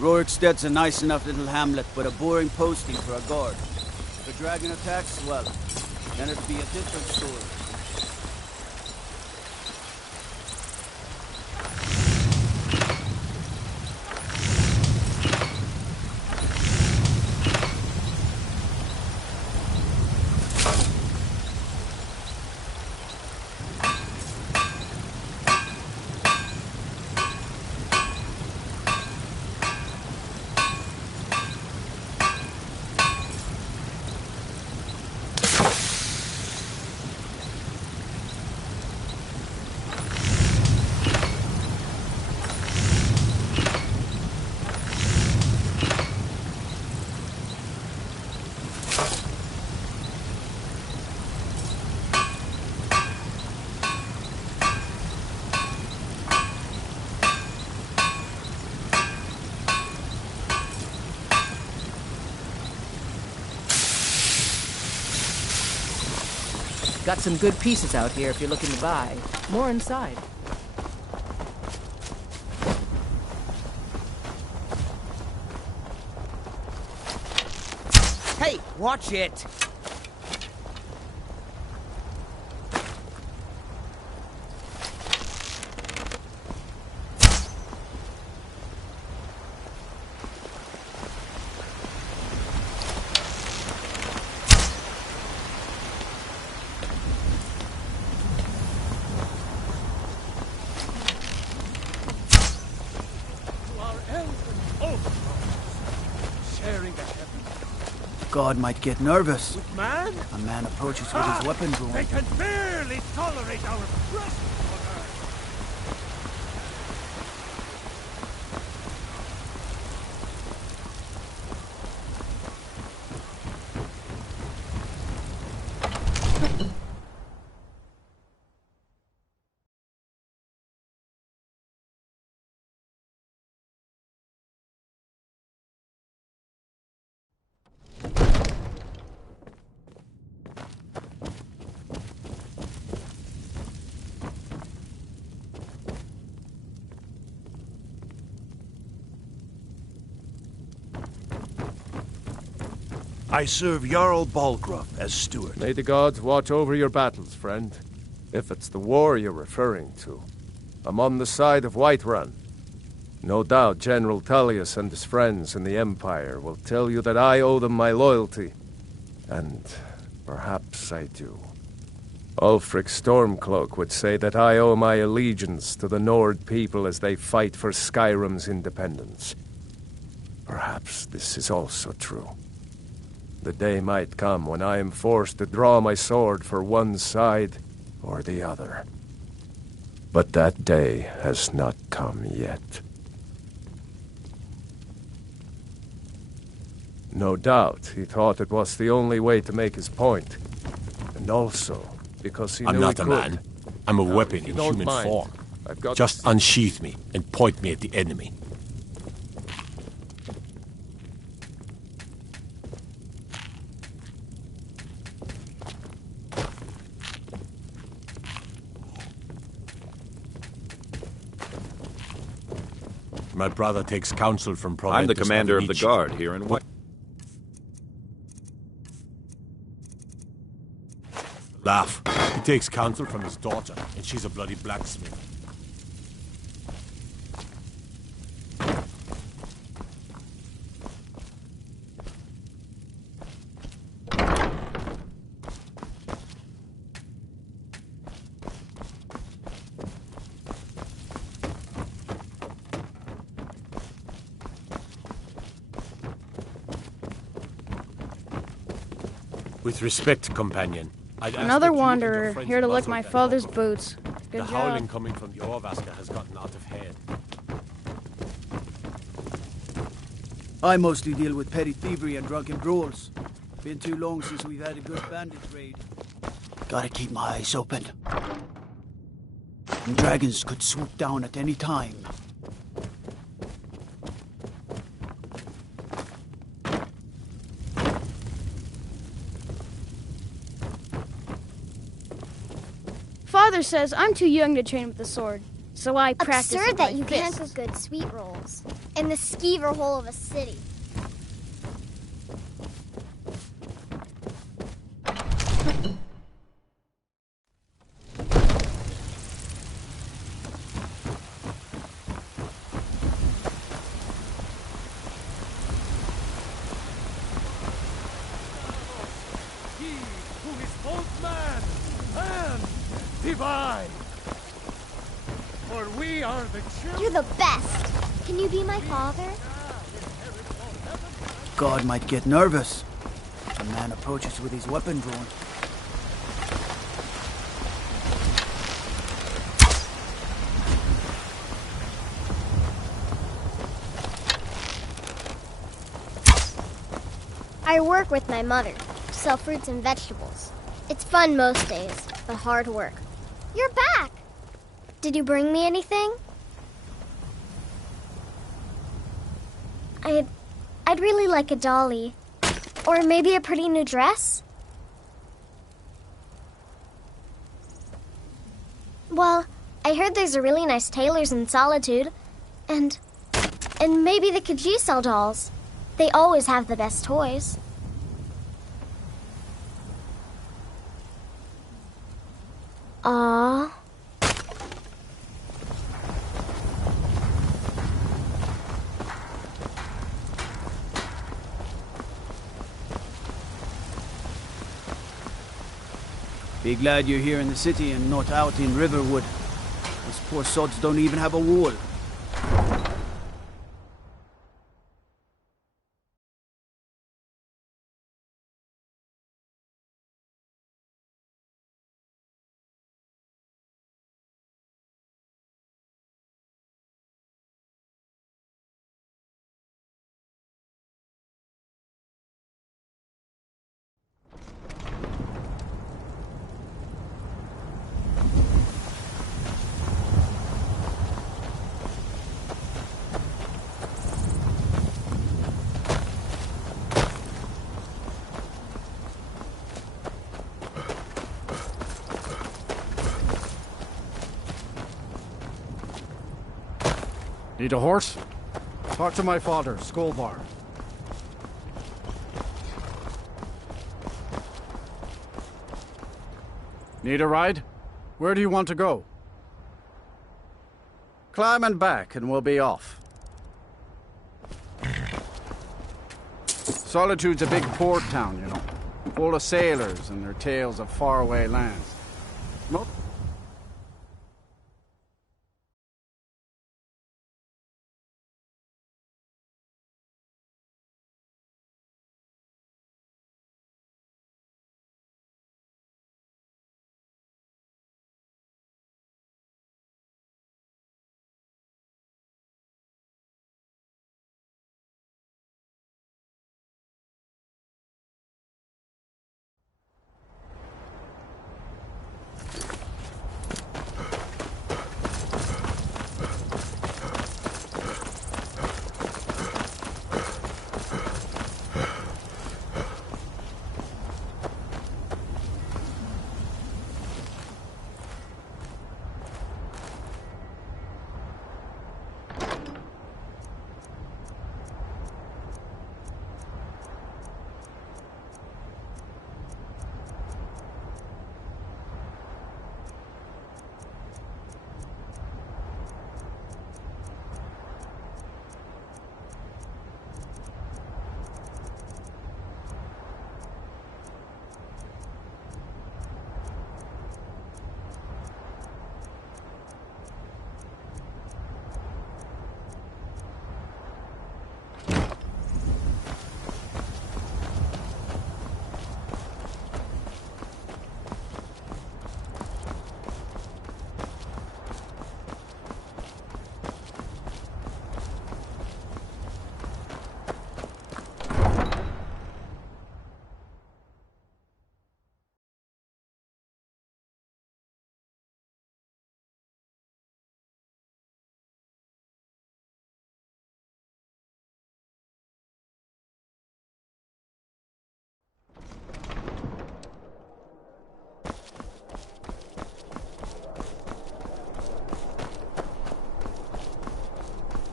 Roriksted's a nice enough little hamlet, but a boring posting for a guard. If a dragon attacks, well, then it'll be a different story. Got some good pieces out here if you're looking to buy. More inside. Hey, watch it! God might get nervous. Man? A man approaches with his weapon drawn. They can barely tolerate our presence on Earth. I serve Jarl Balgruuf as steward. May the gods watch over your battles, friend. If it's the war you're referring to, I'm on the side of Whiterun. No doubt General Tullius and his friends in the Empire will tell you that I owe them my loyalty. And perhaps I do. Ulfric Stormcloak would say that I owe my allegiance to the Nord people as they fight for Skyrim's independence. Perhaps this is also true. The day might come when I am forced to draw my sword for one side or the other. But that day has not come yet. No doubt he thought it was the only way to make his point. And also because he knew I'm not he a could. man. I'm a weapon in don't human mind, form. I've got Just unsheath me and point me at the enemy. My brother takes counsel from Proventus. I'm the commander of the Novinici. guard here in what? Laugh. He takes counsel from his daughter, and she's a bloody blacksmith. With respect, companion. I'd ask Another that you and your wanderer, friends here to lick muzzle my that father's dog. boots. Good The job. howling coming from the Orvasker has gotten out of hand. I mostly deal with petty thievery and drunken brawls. Been too long since we've had a good bandit raid. Gotta keep my eyes open. And dragons could swoop down at any time. Father says I'm too young to train with the sword, so I practice Absurd with that my you can't fists. cook good sweet rolls in the skeever hole of a city. He who is both man and divine. For we are the children. You're the best. Can you be my father? God might get nervous. A man approaches with his weapon drawn. I work with my mother, sell fruits and vegetables. It's fun most days, but hard work. You're back! Did you bring me anything? I'd really like a dolly. Or maybe a pretty new dress? Well, I heard there's a really nice tailor's in Solitude. And maybe the Khajiit sell dolls. They always have the best toys. Aww. Be glad you're here in the city and not out in Riverwood. Those poor sods don't even have a wall. Need a horse? Talk to my father, Skolvar. Need a ride? Where do you want to go? Climb and back and we'll be off. Solitude's a big port town, you know. Full of sailors and their tales of faraway lands.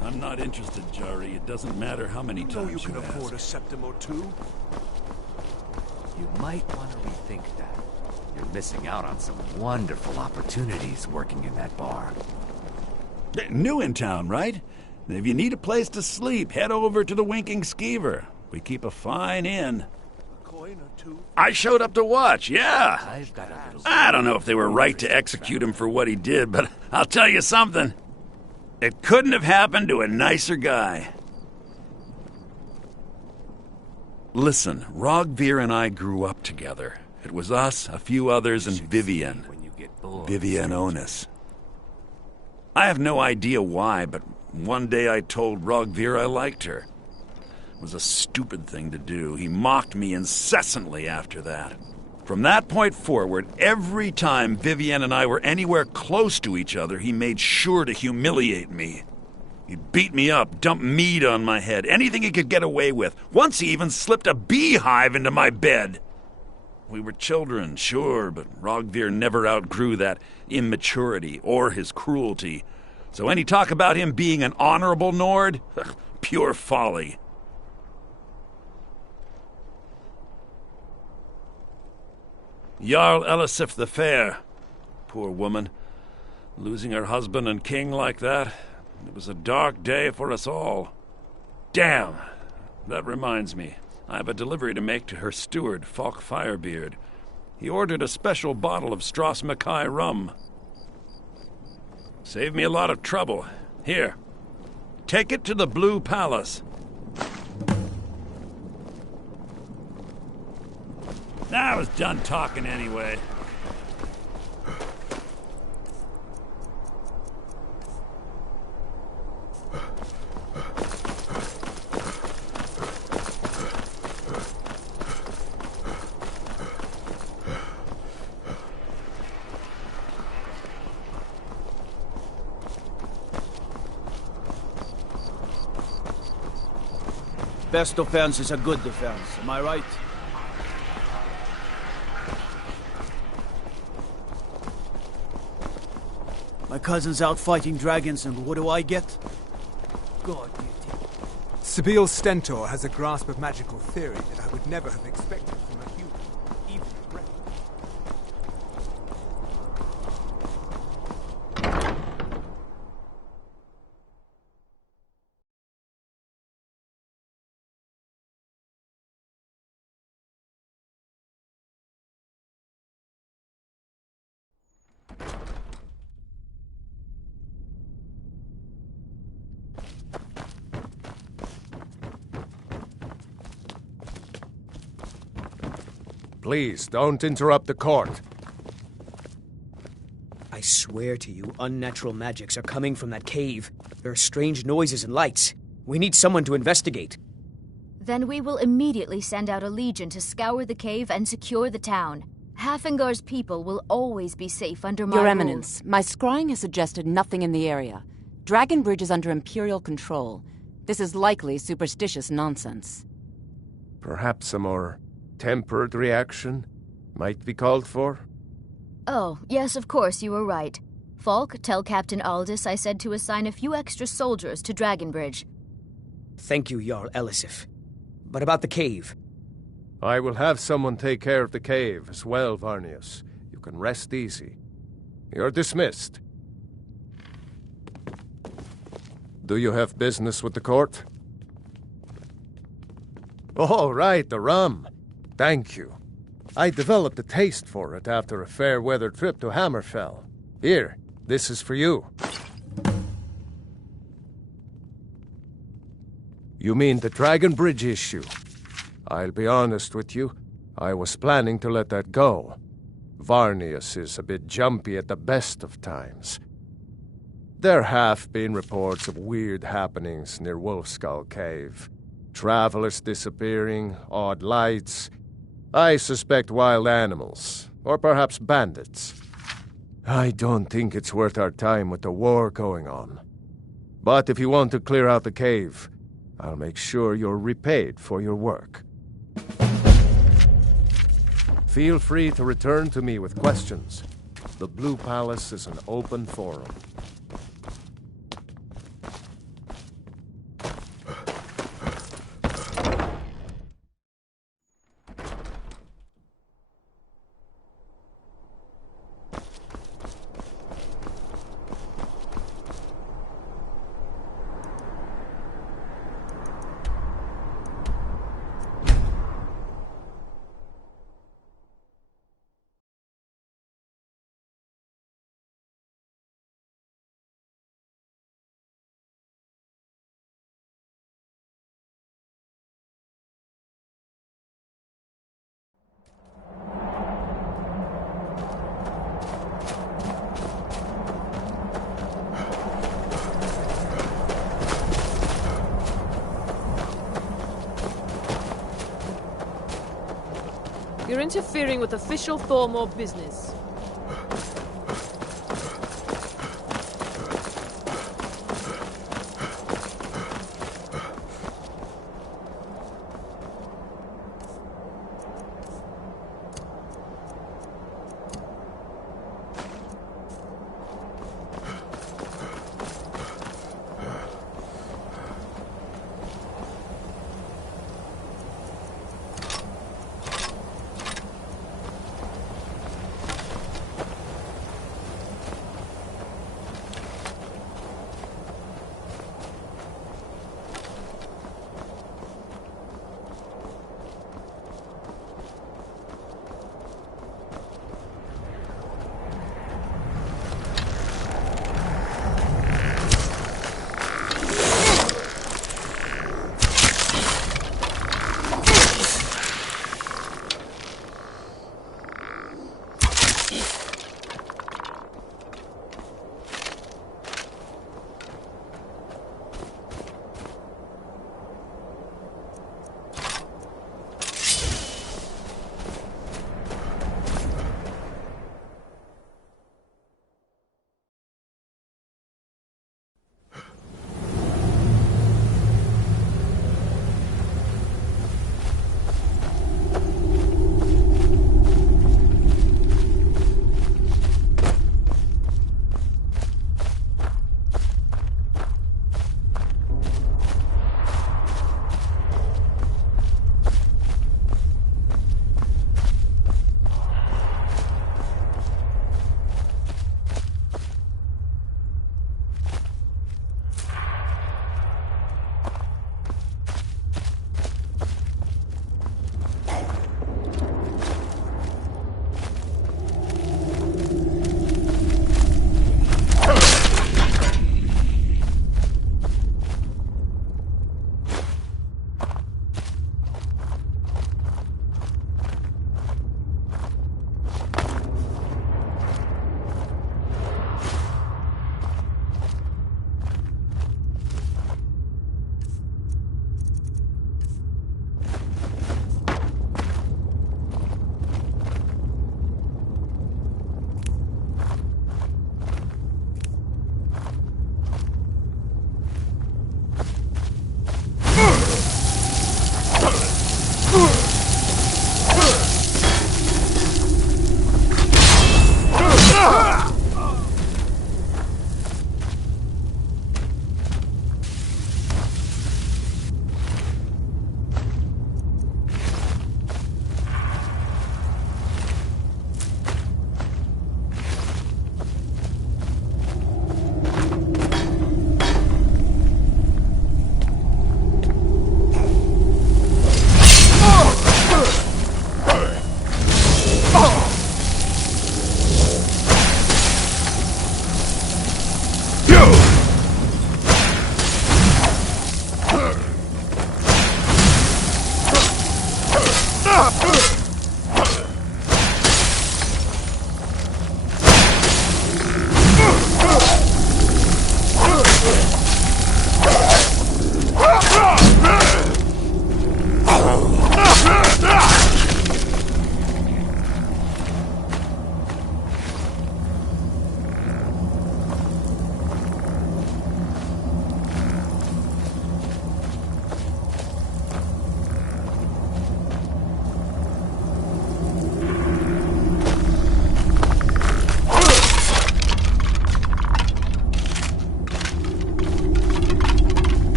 I'm not interested, Jari. It doesn't matter how many times you can afford a septim or two. You might want to rethink that. You're missing out on some wonderful opportunities working in that bar. New in town, right? If you need a place to sleep, head over to the Winking Skeever. We keep a fine inn. I showed up to watch, yeah. I don't know if they were right to execute him for what he did, but I'll tell you something. It couldn't have happened to a nicer guy. Listen, Rogvir and I grew up together. It was us, a few others, and Vivienne. Vivienne Onus. I have no idea why, but one day I told Rogvir I liked her. It was a stupid thing to do. He mocked me incessantly after that. From that point forward, every time Vivienne and I were anywhere close to each other, he made sure to humiliate me. He'd beat me up, dump meat on my head, anything he could get away with. Once he even slipped a beehive into my bed. We were children, sure, but Rogvir never outgrew that immaturity or his cruelty. So any talk about him being an honorable Nord? Pure folly. Jarl Elisif the Fair. Poor woman. Losing her husband and king like that. It was a dark day for us all. Damn! That reminds me. I have a delivery to make to her steward, Falk Firebeard. He ordered a special bottle of Strass Mackay rum. Saved me a lot of trouble. Here. Take it to the Blue Palace. I was done talking anyway. Best defense is a good defense, am I right? My cousin's out fighting dragons, and what do I get? God, beauty. Sibyl Stentor has a grasp of magical theory that I would never have expected from a human, even a rat. Please, don't interrupt the court. I swear to you, unnatural magics are coming from that cave. There are strange noises and lights. We need someone to investigate. Then we will immediately send out a legion to scour the cave and secure the town. Hafingar's people will always be safe under my Your rule. Eminence, my scrying has suggested nothing in the area. Dragon Bridge is under Imperial control. This is likely superstitious nonsense. Perhaps a more tempered reaction might be called for? Oh, yes, of course, you were right. Falk, tell Captain Aldous I said to assign a few extra soldiers to Dragonbridge. Thank you, Jarl Elisif. But about the cave? I will have someone take care of the cave as well, Varnius. You can rest easy. You're dismissed. Do you have business with the court? Oh, right, the rum. Thank you. I developed a taste for it after a fair-weather trip to Hammerfell. Here, this is for you. You mean the Dragon Bridge issue? I'll be honest with you. I was planning to let that go. Varnius is a bit jumpy at the best of times. There have been reports of weird happenings near Wolfskull Cave. Travelers disappearing, odd lights. I suspect wild animals, or perhaps bandits. I don't think it's worth our time with the war going on. But if you want to clear out the cave, I'll make sure you're repaid for your work. Feel free to return to me with questions. The Blue Palace is an open forum. You're interfering with official Thormore business.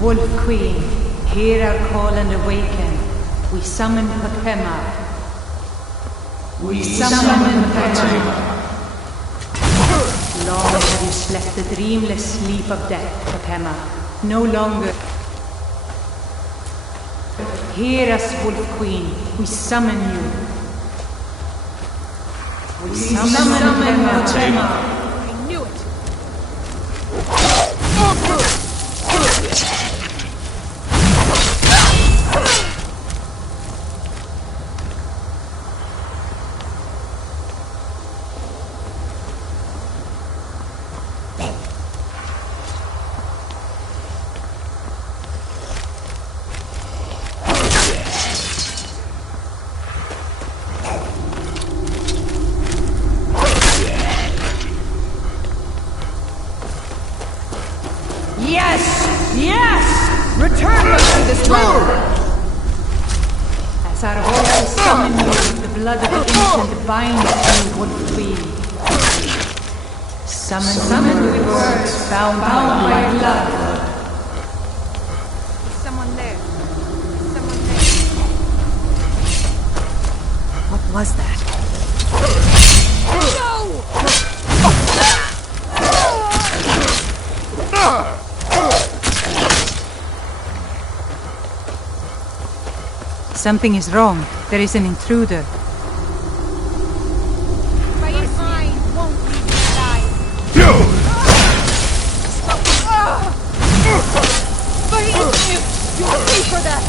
Wolf Queen, hear our call and awaken. We summon Potema. We summon Potema. Long have you slept the dreamless sleep of death, Potema. No longer. Hear us, Wolf Queen. We summon you. We summon Potema. I knew it! Return us to this realm! As our voices summon you, the blood of the innocent binds you, Wolf Queen. Summon with words bound by blood. Is someone there? What was that? Something is wrong. There is an intruder. By his mind won't leave me alive. But he is you! You will pay for that!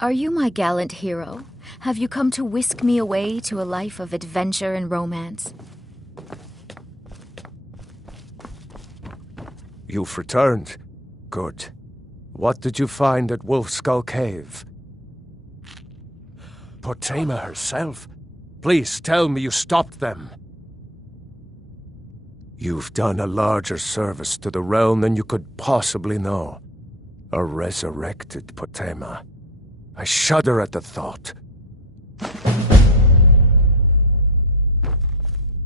Are you my gallant hero? Have you come to whisk me away to a life of adventure and romance? You've returned. Good. What did you find at Wolf Skull Cave? Potema herself? Please tell me you stopped them. You've done a larger service to the realm than you could possibly know. A resurrected Potema. I shudder at the thought.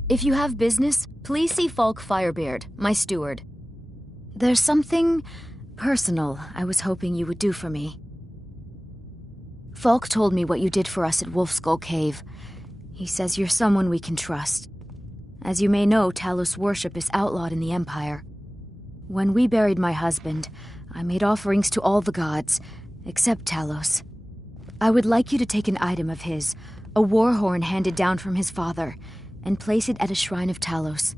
If you have business, please see Falk Firebeard, my steward. There's something personal I was hoping you would do for me. Falk told me what you did for us at Wolfskull Cave. He says you're someone we can trust. As you may know, Talos worship is outlawed in the Empire. When we buried my husband, I made offerings to all the gods, except Talos. I would like you to take an item of his, a war horn handed down from his father, and place it at a shrine of Talos.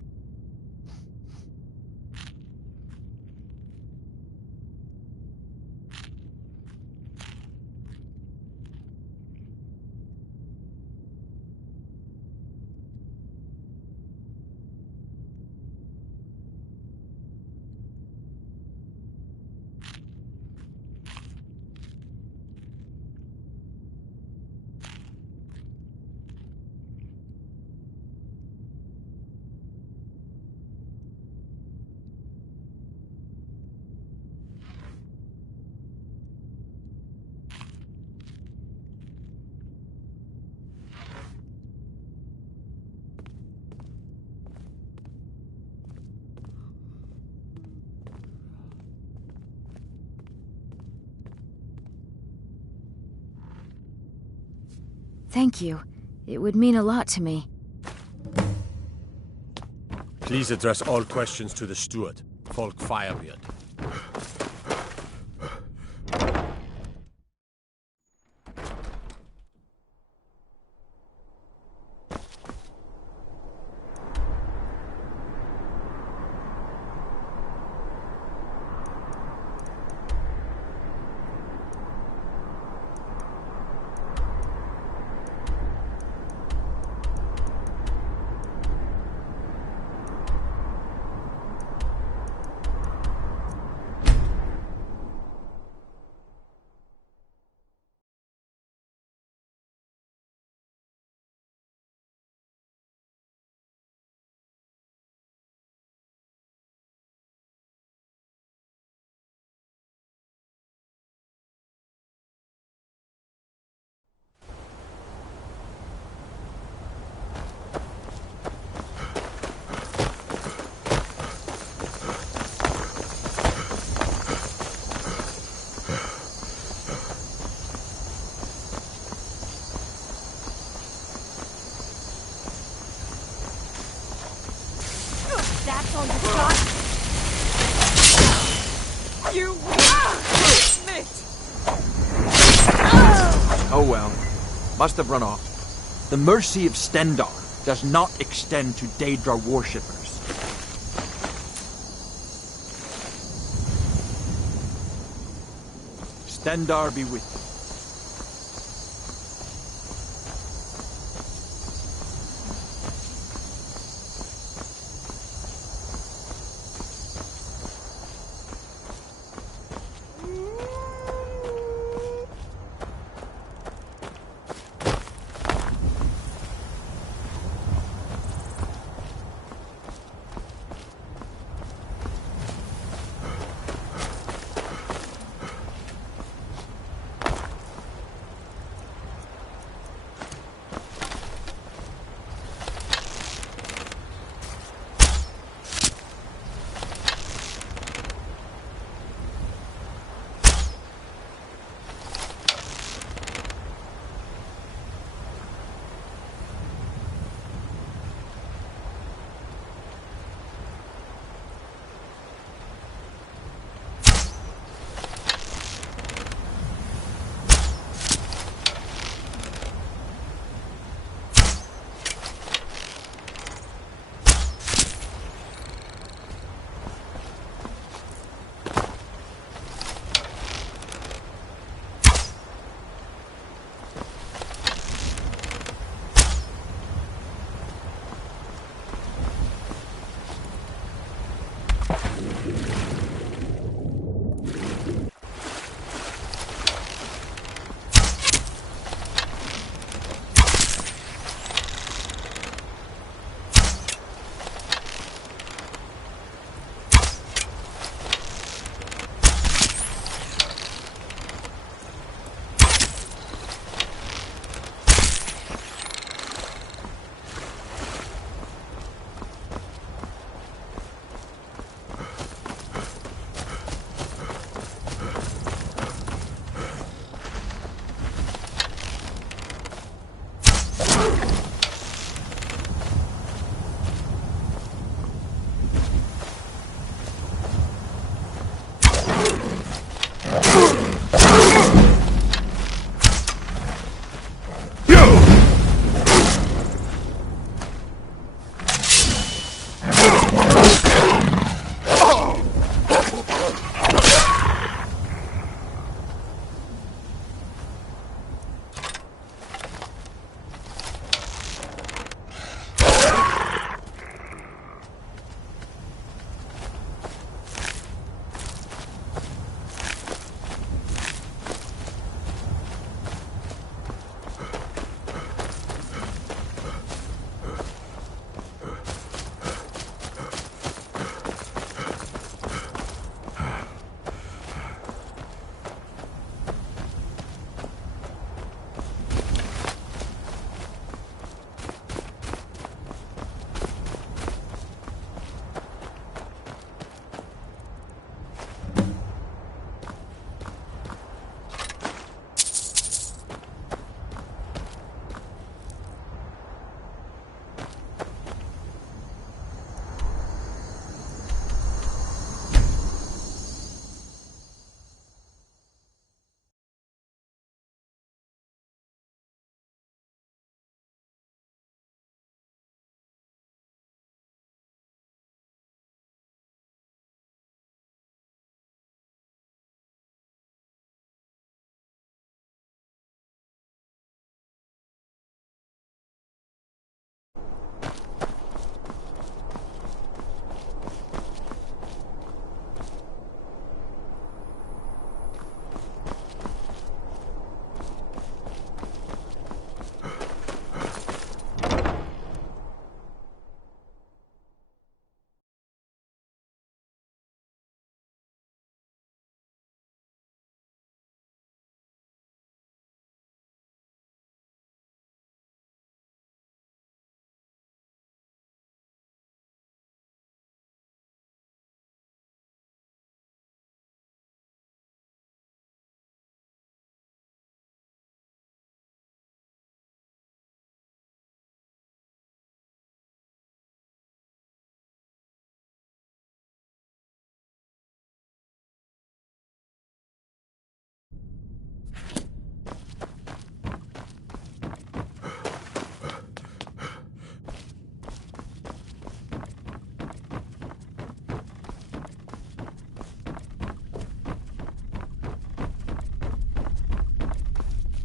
Thank you. It would mean a lot to me. Please address all questions to the steward, Falk Firebeard. That's all you got? You Smith! Oh well. Must have run off. The mercy of Stendarr does not extend to Daedra worshippers. Stendarr be with you.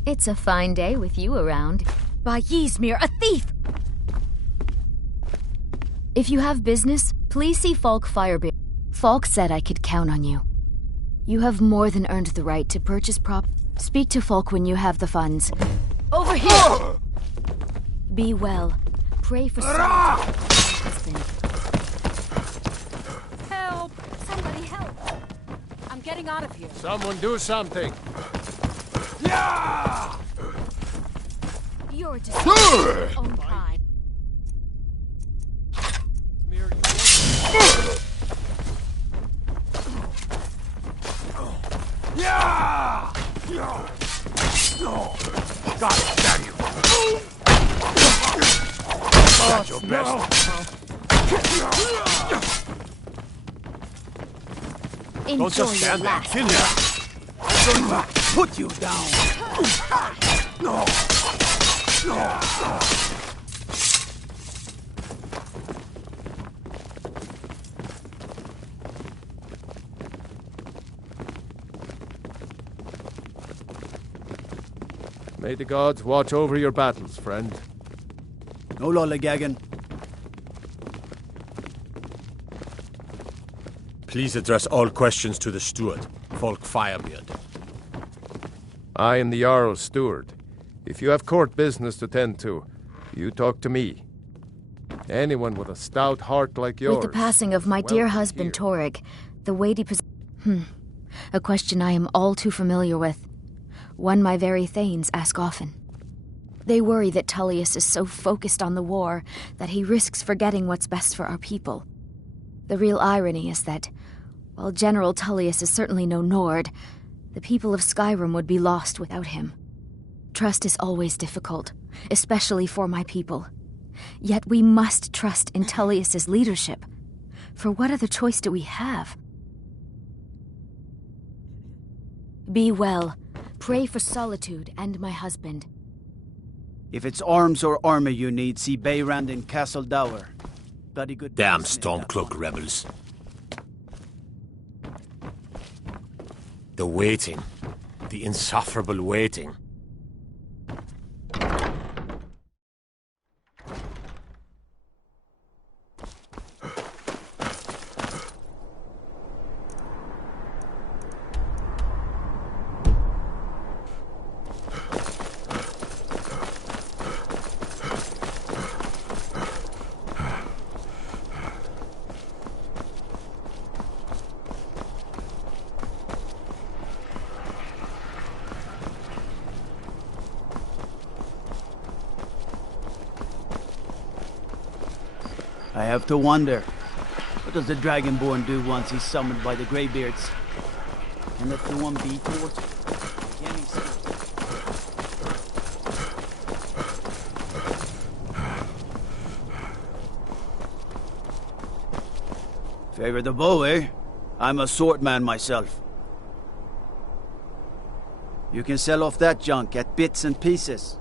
It's a fine day with you around. By Ysmir, a thief! If you have business, please see Falk Firebeard. Falk said I could count on you. You have more than earned the right to purchase Speak to Falk when you have the funds. Over here! Be well. Pray for solitude. Help! Somebody help! I'm getting out of here. Someone do something! Yeah! You're just your own kind. Yeah! God damn you! That's your best. Don't just stand there. Kill him. I'm going to put you down. No. No. May the gods watch over your battles, friend. No lollygagging. Please address all questions to the steward, Falk Firebeard. I am the Jarl's steward. If you have court business to tend to, you talk to me. Anyone with a stout heart like yours. With the passing of my dear husband, Torrig, the weighty a question I am all too familiar with. One my very thanes ask often. They worry that Tullius is so focused on the war that he risks forgetting what's best for our people. The real irony is that, while General Tullius is certainly no Nord, the people of Skyrim would be lost without him. Trust is always difficult, especially for my people. Yet we must trust in Tullius's leadership. For what other choice do we have? Be well. Pray for solitude and my husband. If it's arms or armor you need, see Beyrand in Castle Dower. Bloody good. Damn Stormcloak rebels. The waiting. The insufferable waiting. I have to wonder, what does the Dragonborn do once he's summoned by the Greybeards? Can the Thuum be taught? Can he see? Favor the bow, eh? I'm a swordman myself. You can sell off that junk at bits and pieces.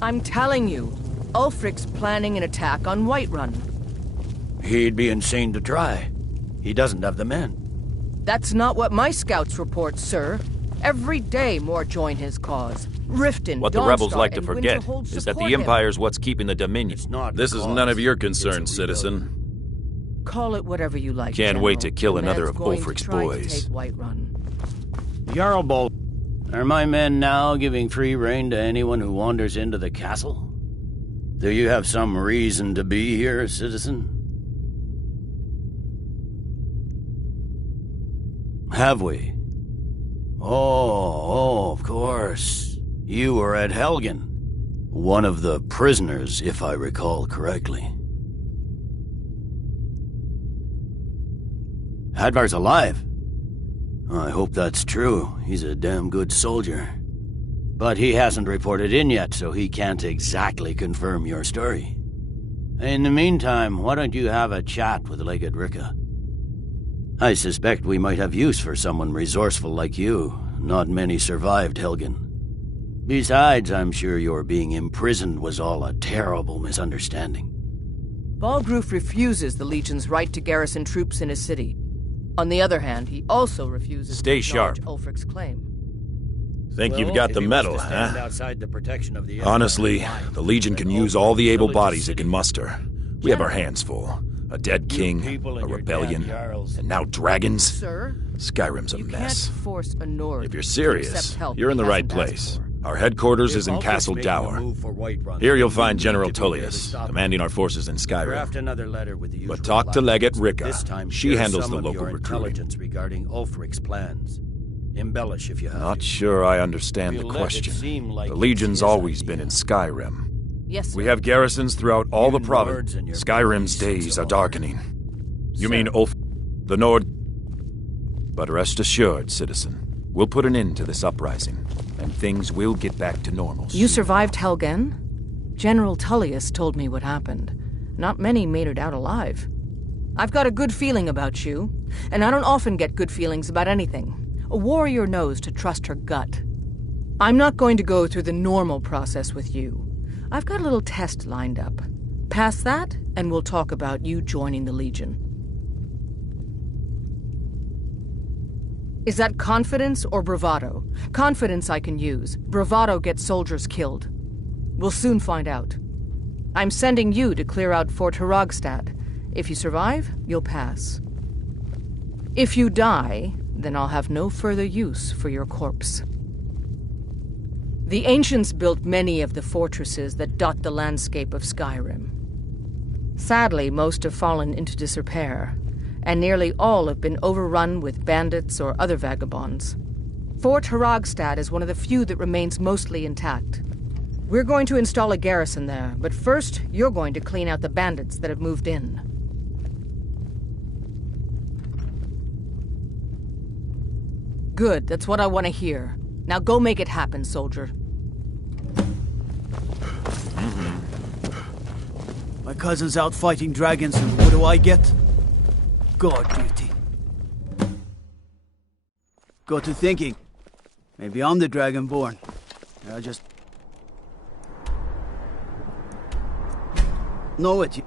I'm telling you, Ulfric's planning an attack on Whiterun. He'd be insane to try. He doesn't have the men. That's not what my scouts report, sir. Every day more join his cause. Riften, What the Dawnstar, rebels like to and forget Winterhold is that support the him. Empire's what's keeping the Dominion. This is none of your concern, citizen. Call it whatever you like, Can't wait to General. kill The another man's of going to Ulfric's try to boys. take Whiterun. Jarl Bolt, are my men now giving free rein to anyone who wanders into the castle? Do you have some reason to be here, citizen? Have we? Oh, of course. You were at Helgen. One of the prisoners, if I recall correctly. Hadvar's alive. I hope that's true. He's a damn good soldier. But he hasn't reported in yet, so he can't exactly confirm your story. In the meantime, why don't you have a chat with Legate Ricka? I suspect we might have use for someone resourceful like you. Not many survived Helgen. Besides, I'm sure your being imprisoned was all a terrible misunderstanding. Balgroof refuses the Legion's right to garrison troops in his city. On the other hand, he also refuses Stay to acknowledge sharp. Ulfric's claim. Think you've got the medal, huh? Outside the protection of the Honestly, the Legion can use all the able bodies it can muster. We have our hands full. A dead king, a rebellion, and now dragons? Sir? Skyrim's a mess. Can't force a Nord If you're to serious, accept help you're in the he right hasn't asked place. for. Our headquarters is in Castle Dower. Here you'll find General Tullius, commanding our forces in Draft Skyrim. another letter with the usual But talk to Legate Ricka. This time, She share handles some the of local your recruiting. intelligence regarding Ulfric's plans. Embellish if you have. Not sure I understand the We'll let it question. seem like The it's Legion's his always been in Skyrim. Yes, We sir. have garrisons throughout all the You province. Nords and your Skyrim's police days so are darkening. You Sir. mean Ulf... the Nord... But rest assured, citizen, we'll put an end to this uprising, and things will get back to normal You soon. survived Helgen? General Tullius told me what happened. Not many made it out alive. I've got a good feeling about you, and I don't often get good feelings about anything. A warrior knows to trust her gut. I'm not going to go through the normal process with you. I've got a little test lined up. Pass that, and we'll talk about you joining the Legion. Is that confidence or bravado? Confidence I can use. Bravado gets soldiers killed. We'll soon find out. I'm sending you to clear out Fort Hrogstad. If you survive, you'll pass. If you die, then I'll have no further use for your corpse. The ancients built many of the fortresses that dot the landscape of Skyrim. Sadly, most have fallen into disrepair, and nearly all have been overrun with bandits or other vagabonds. Fort Hrogstad is one of the few that remains mostly intact. We're going to install a garrison there, but first, you're going to clean out the bandits that have moved in. Good, that's what I want to hear. Now go make it happen, soldier. My cousin's out fighting dragons, and what do I get? God duty. Got to thinking. Maybe I'm the Dragonborn. I just... know it.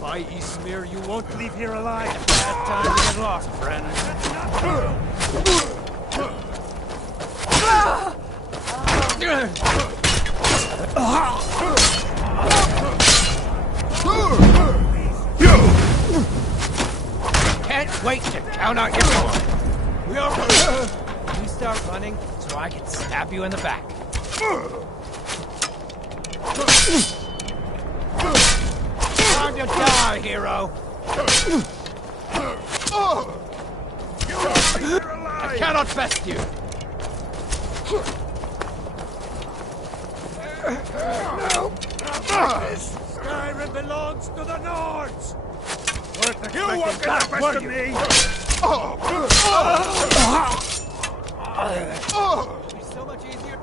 By Ismir, you won't leave here alive. Bad time to get lost, friend. Can't wait to count out your boy. You start running so I can stab you in the back. Time to die, hero! I cannot best you! No! Skyrim belongs to the Nords! You won't get the best of me! It'll be so much easier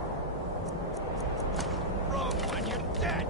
when you're dead!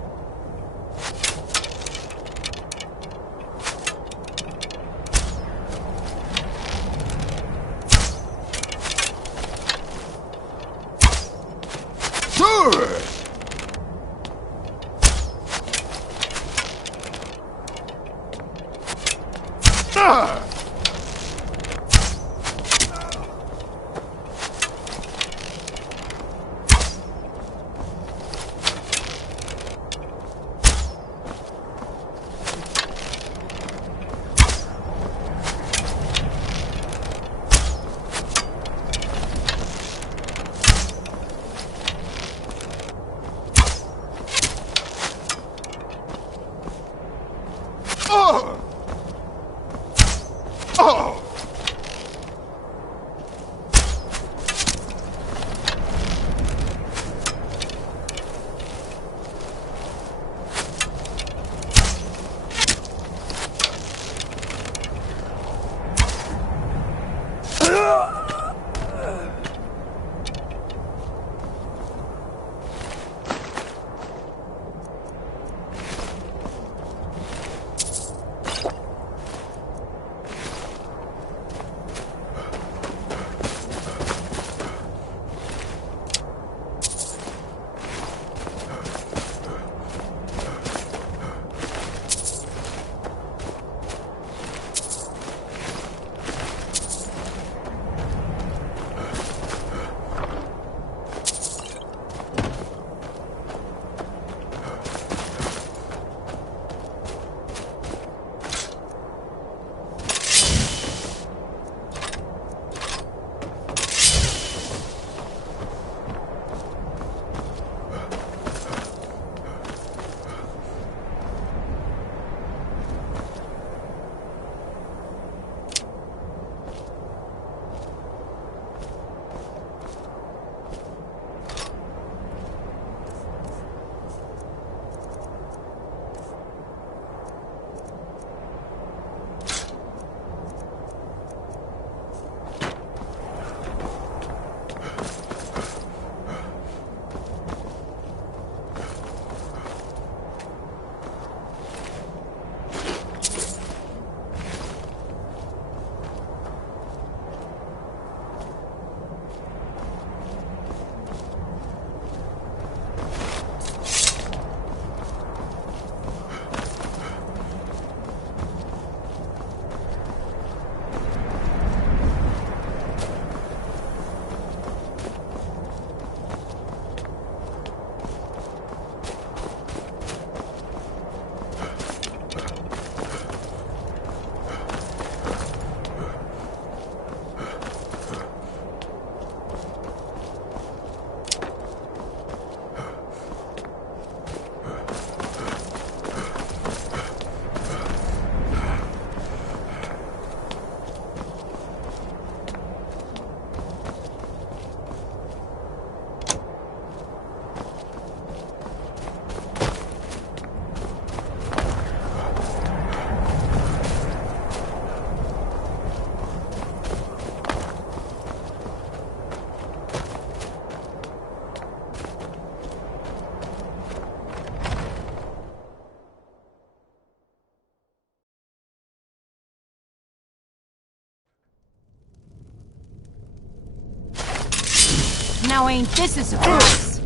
Now ain't this a surprise?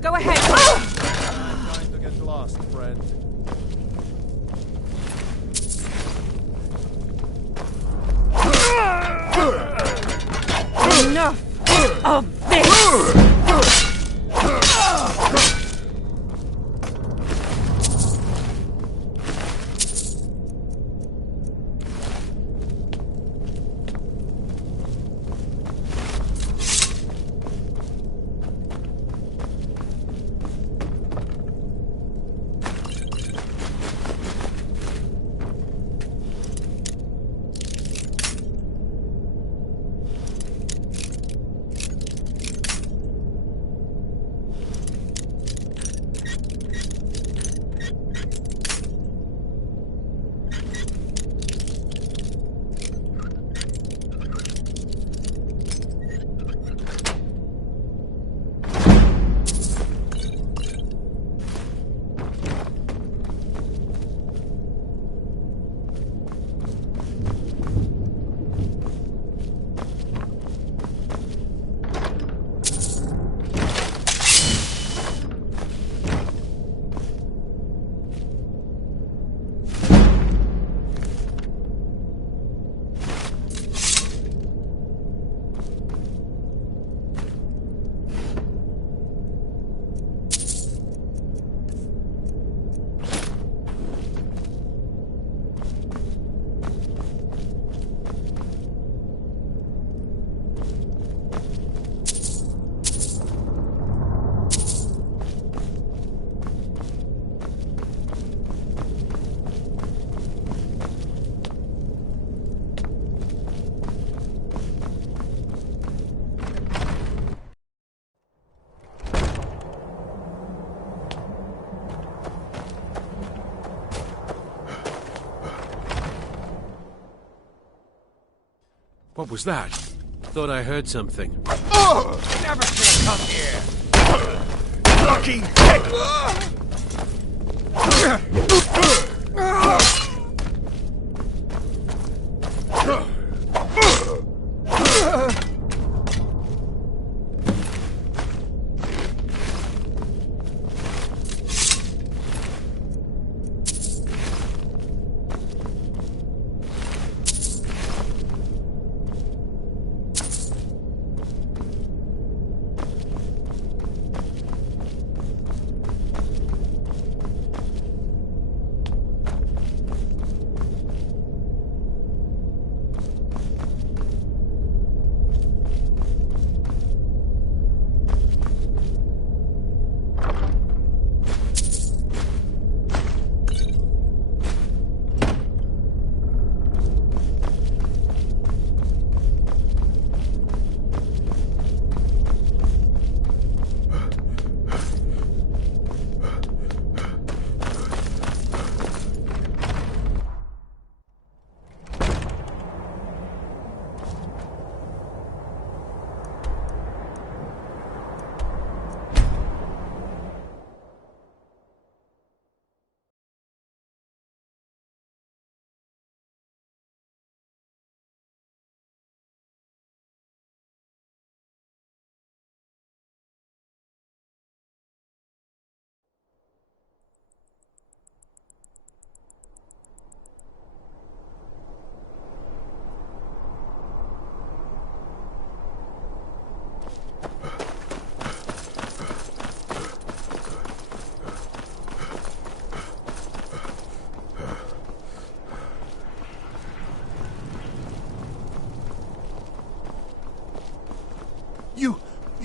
Go ahead. Trying to get lost, friend. Enough of this! What was that? Thought I heard something. Oh! Never should have come here! Lucky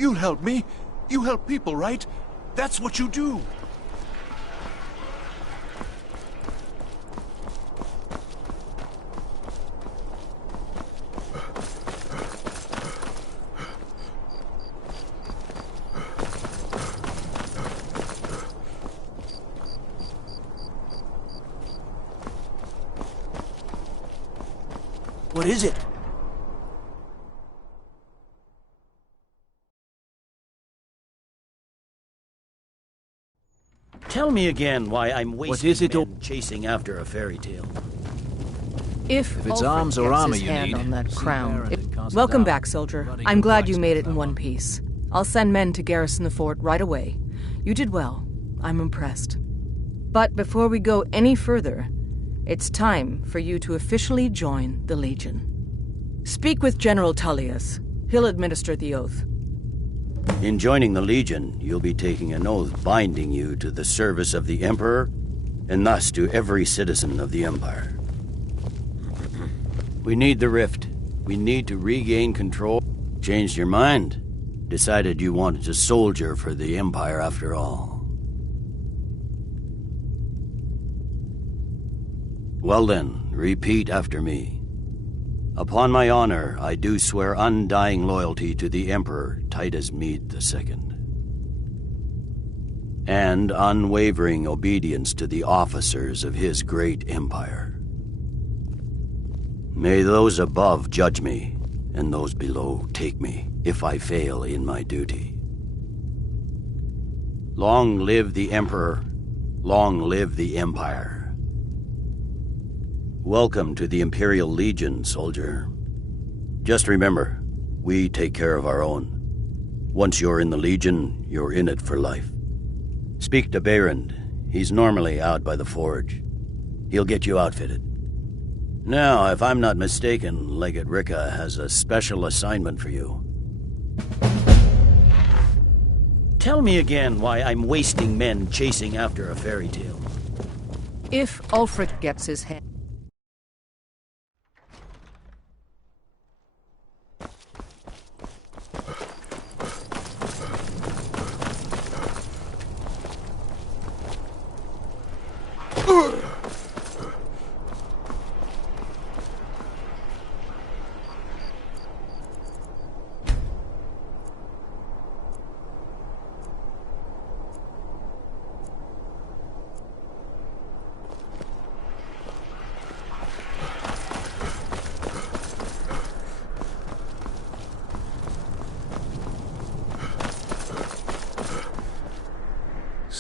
You'll help me. You help people, right? That's what you do. What is it? Tell me again why I'm wasting men chasing after a fairy tale. If it's Ulfric arms or gets armor his you hand need, on that crown. cast Welcome it down. back, soldier. I'm glad you made it in one piece. I'll send men to garrison the fort right away. You did well. I'm impressed. But before we go any further, it's time for you to officially join the Legion. Speak with General Tullius. He'll administer the oath. In joining the Legion, you'll be taking an oath binding you to the service of the Emperor, and thus to every citizen of the Empire. We need the rift. We need to regain control. Changed your mind? Decided you wanted to soldier for the Empire after all. Well then, repeat after me. Upon my honor, I do swear undying loyalty to the Emperor Titus Mede II, and unwavering obedience to the officers of his great empire. May those above judge me, and those below take me, if I fail in my duty. Long live the Emperor, long live the Empire. Welcome to the Imperial Legion, soldier. Just remember, we take care of our own. Once you're in the Legion, you're in it for life. Speak to Behrend. He's normally out by the forge. He'll get you outfitted. Now, if I'm not mistaken, Legate Ricka has a special assignment for you. Tell me again why I'm wasting men chasing after a fairy tale. If Ulfric gets his hand...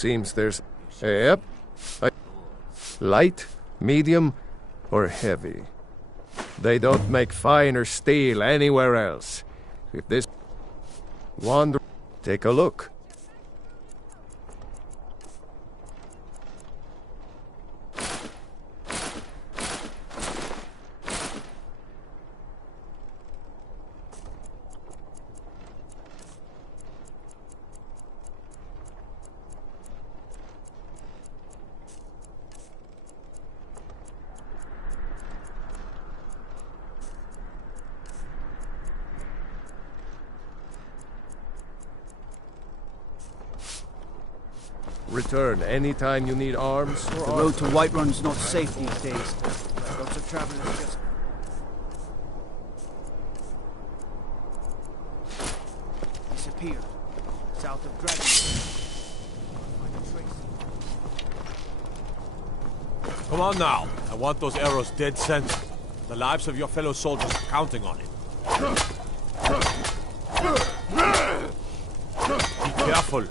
Seems there's... Yep. Light, medium, or heavy. They don't make finer steel anywhere else. If this... Wander... Take a look. Return anytime you need arms or The road to Whiterun's not safe these days. Lots of travelers just... disappeared. South of Dragon. Come on now. I want those arrows dead center. The lives of your fellow soldiers are counting on it. Be careful.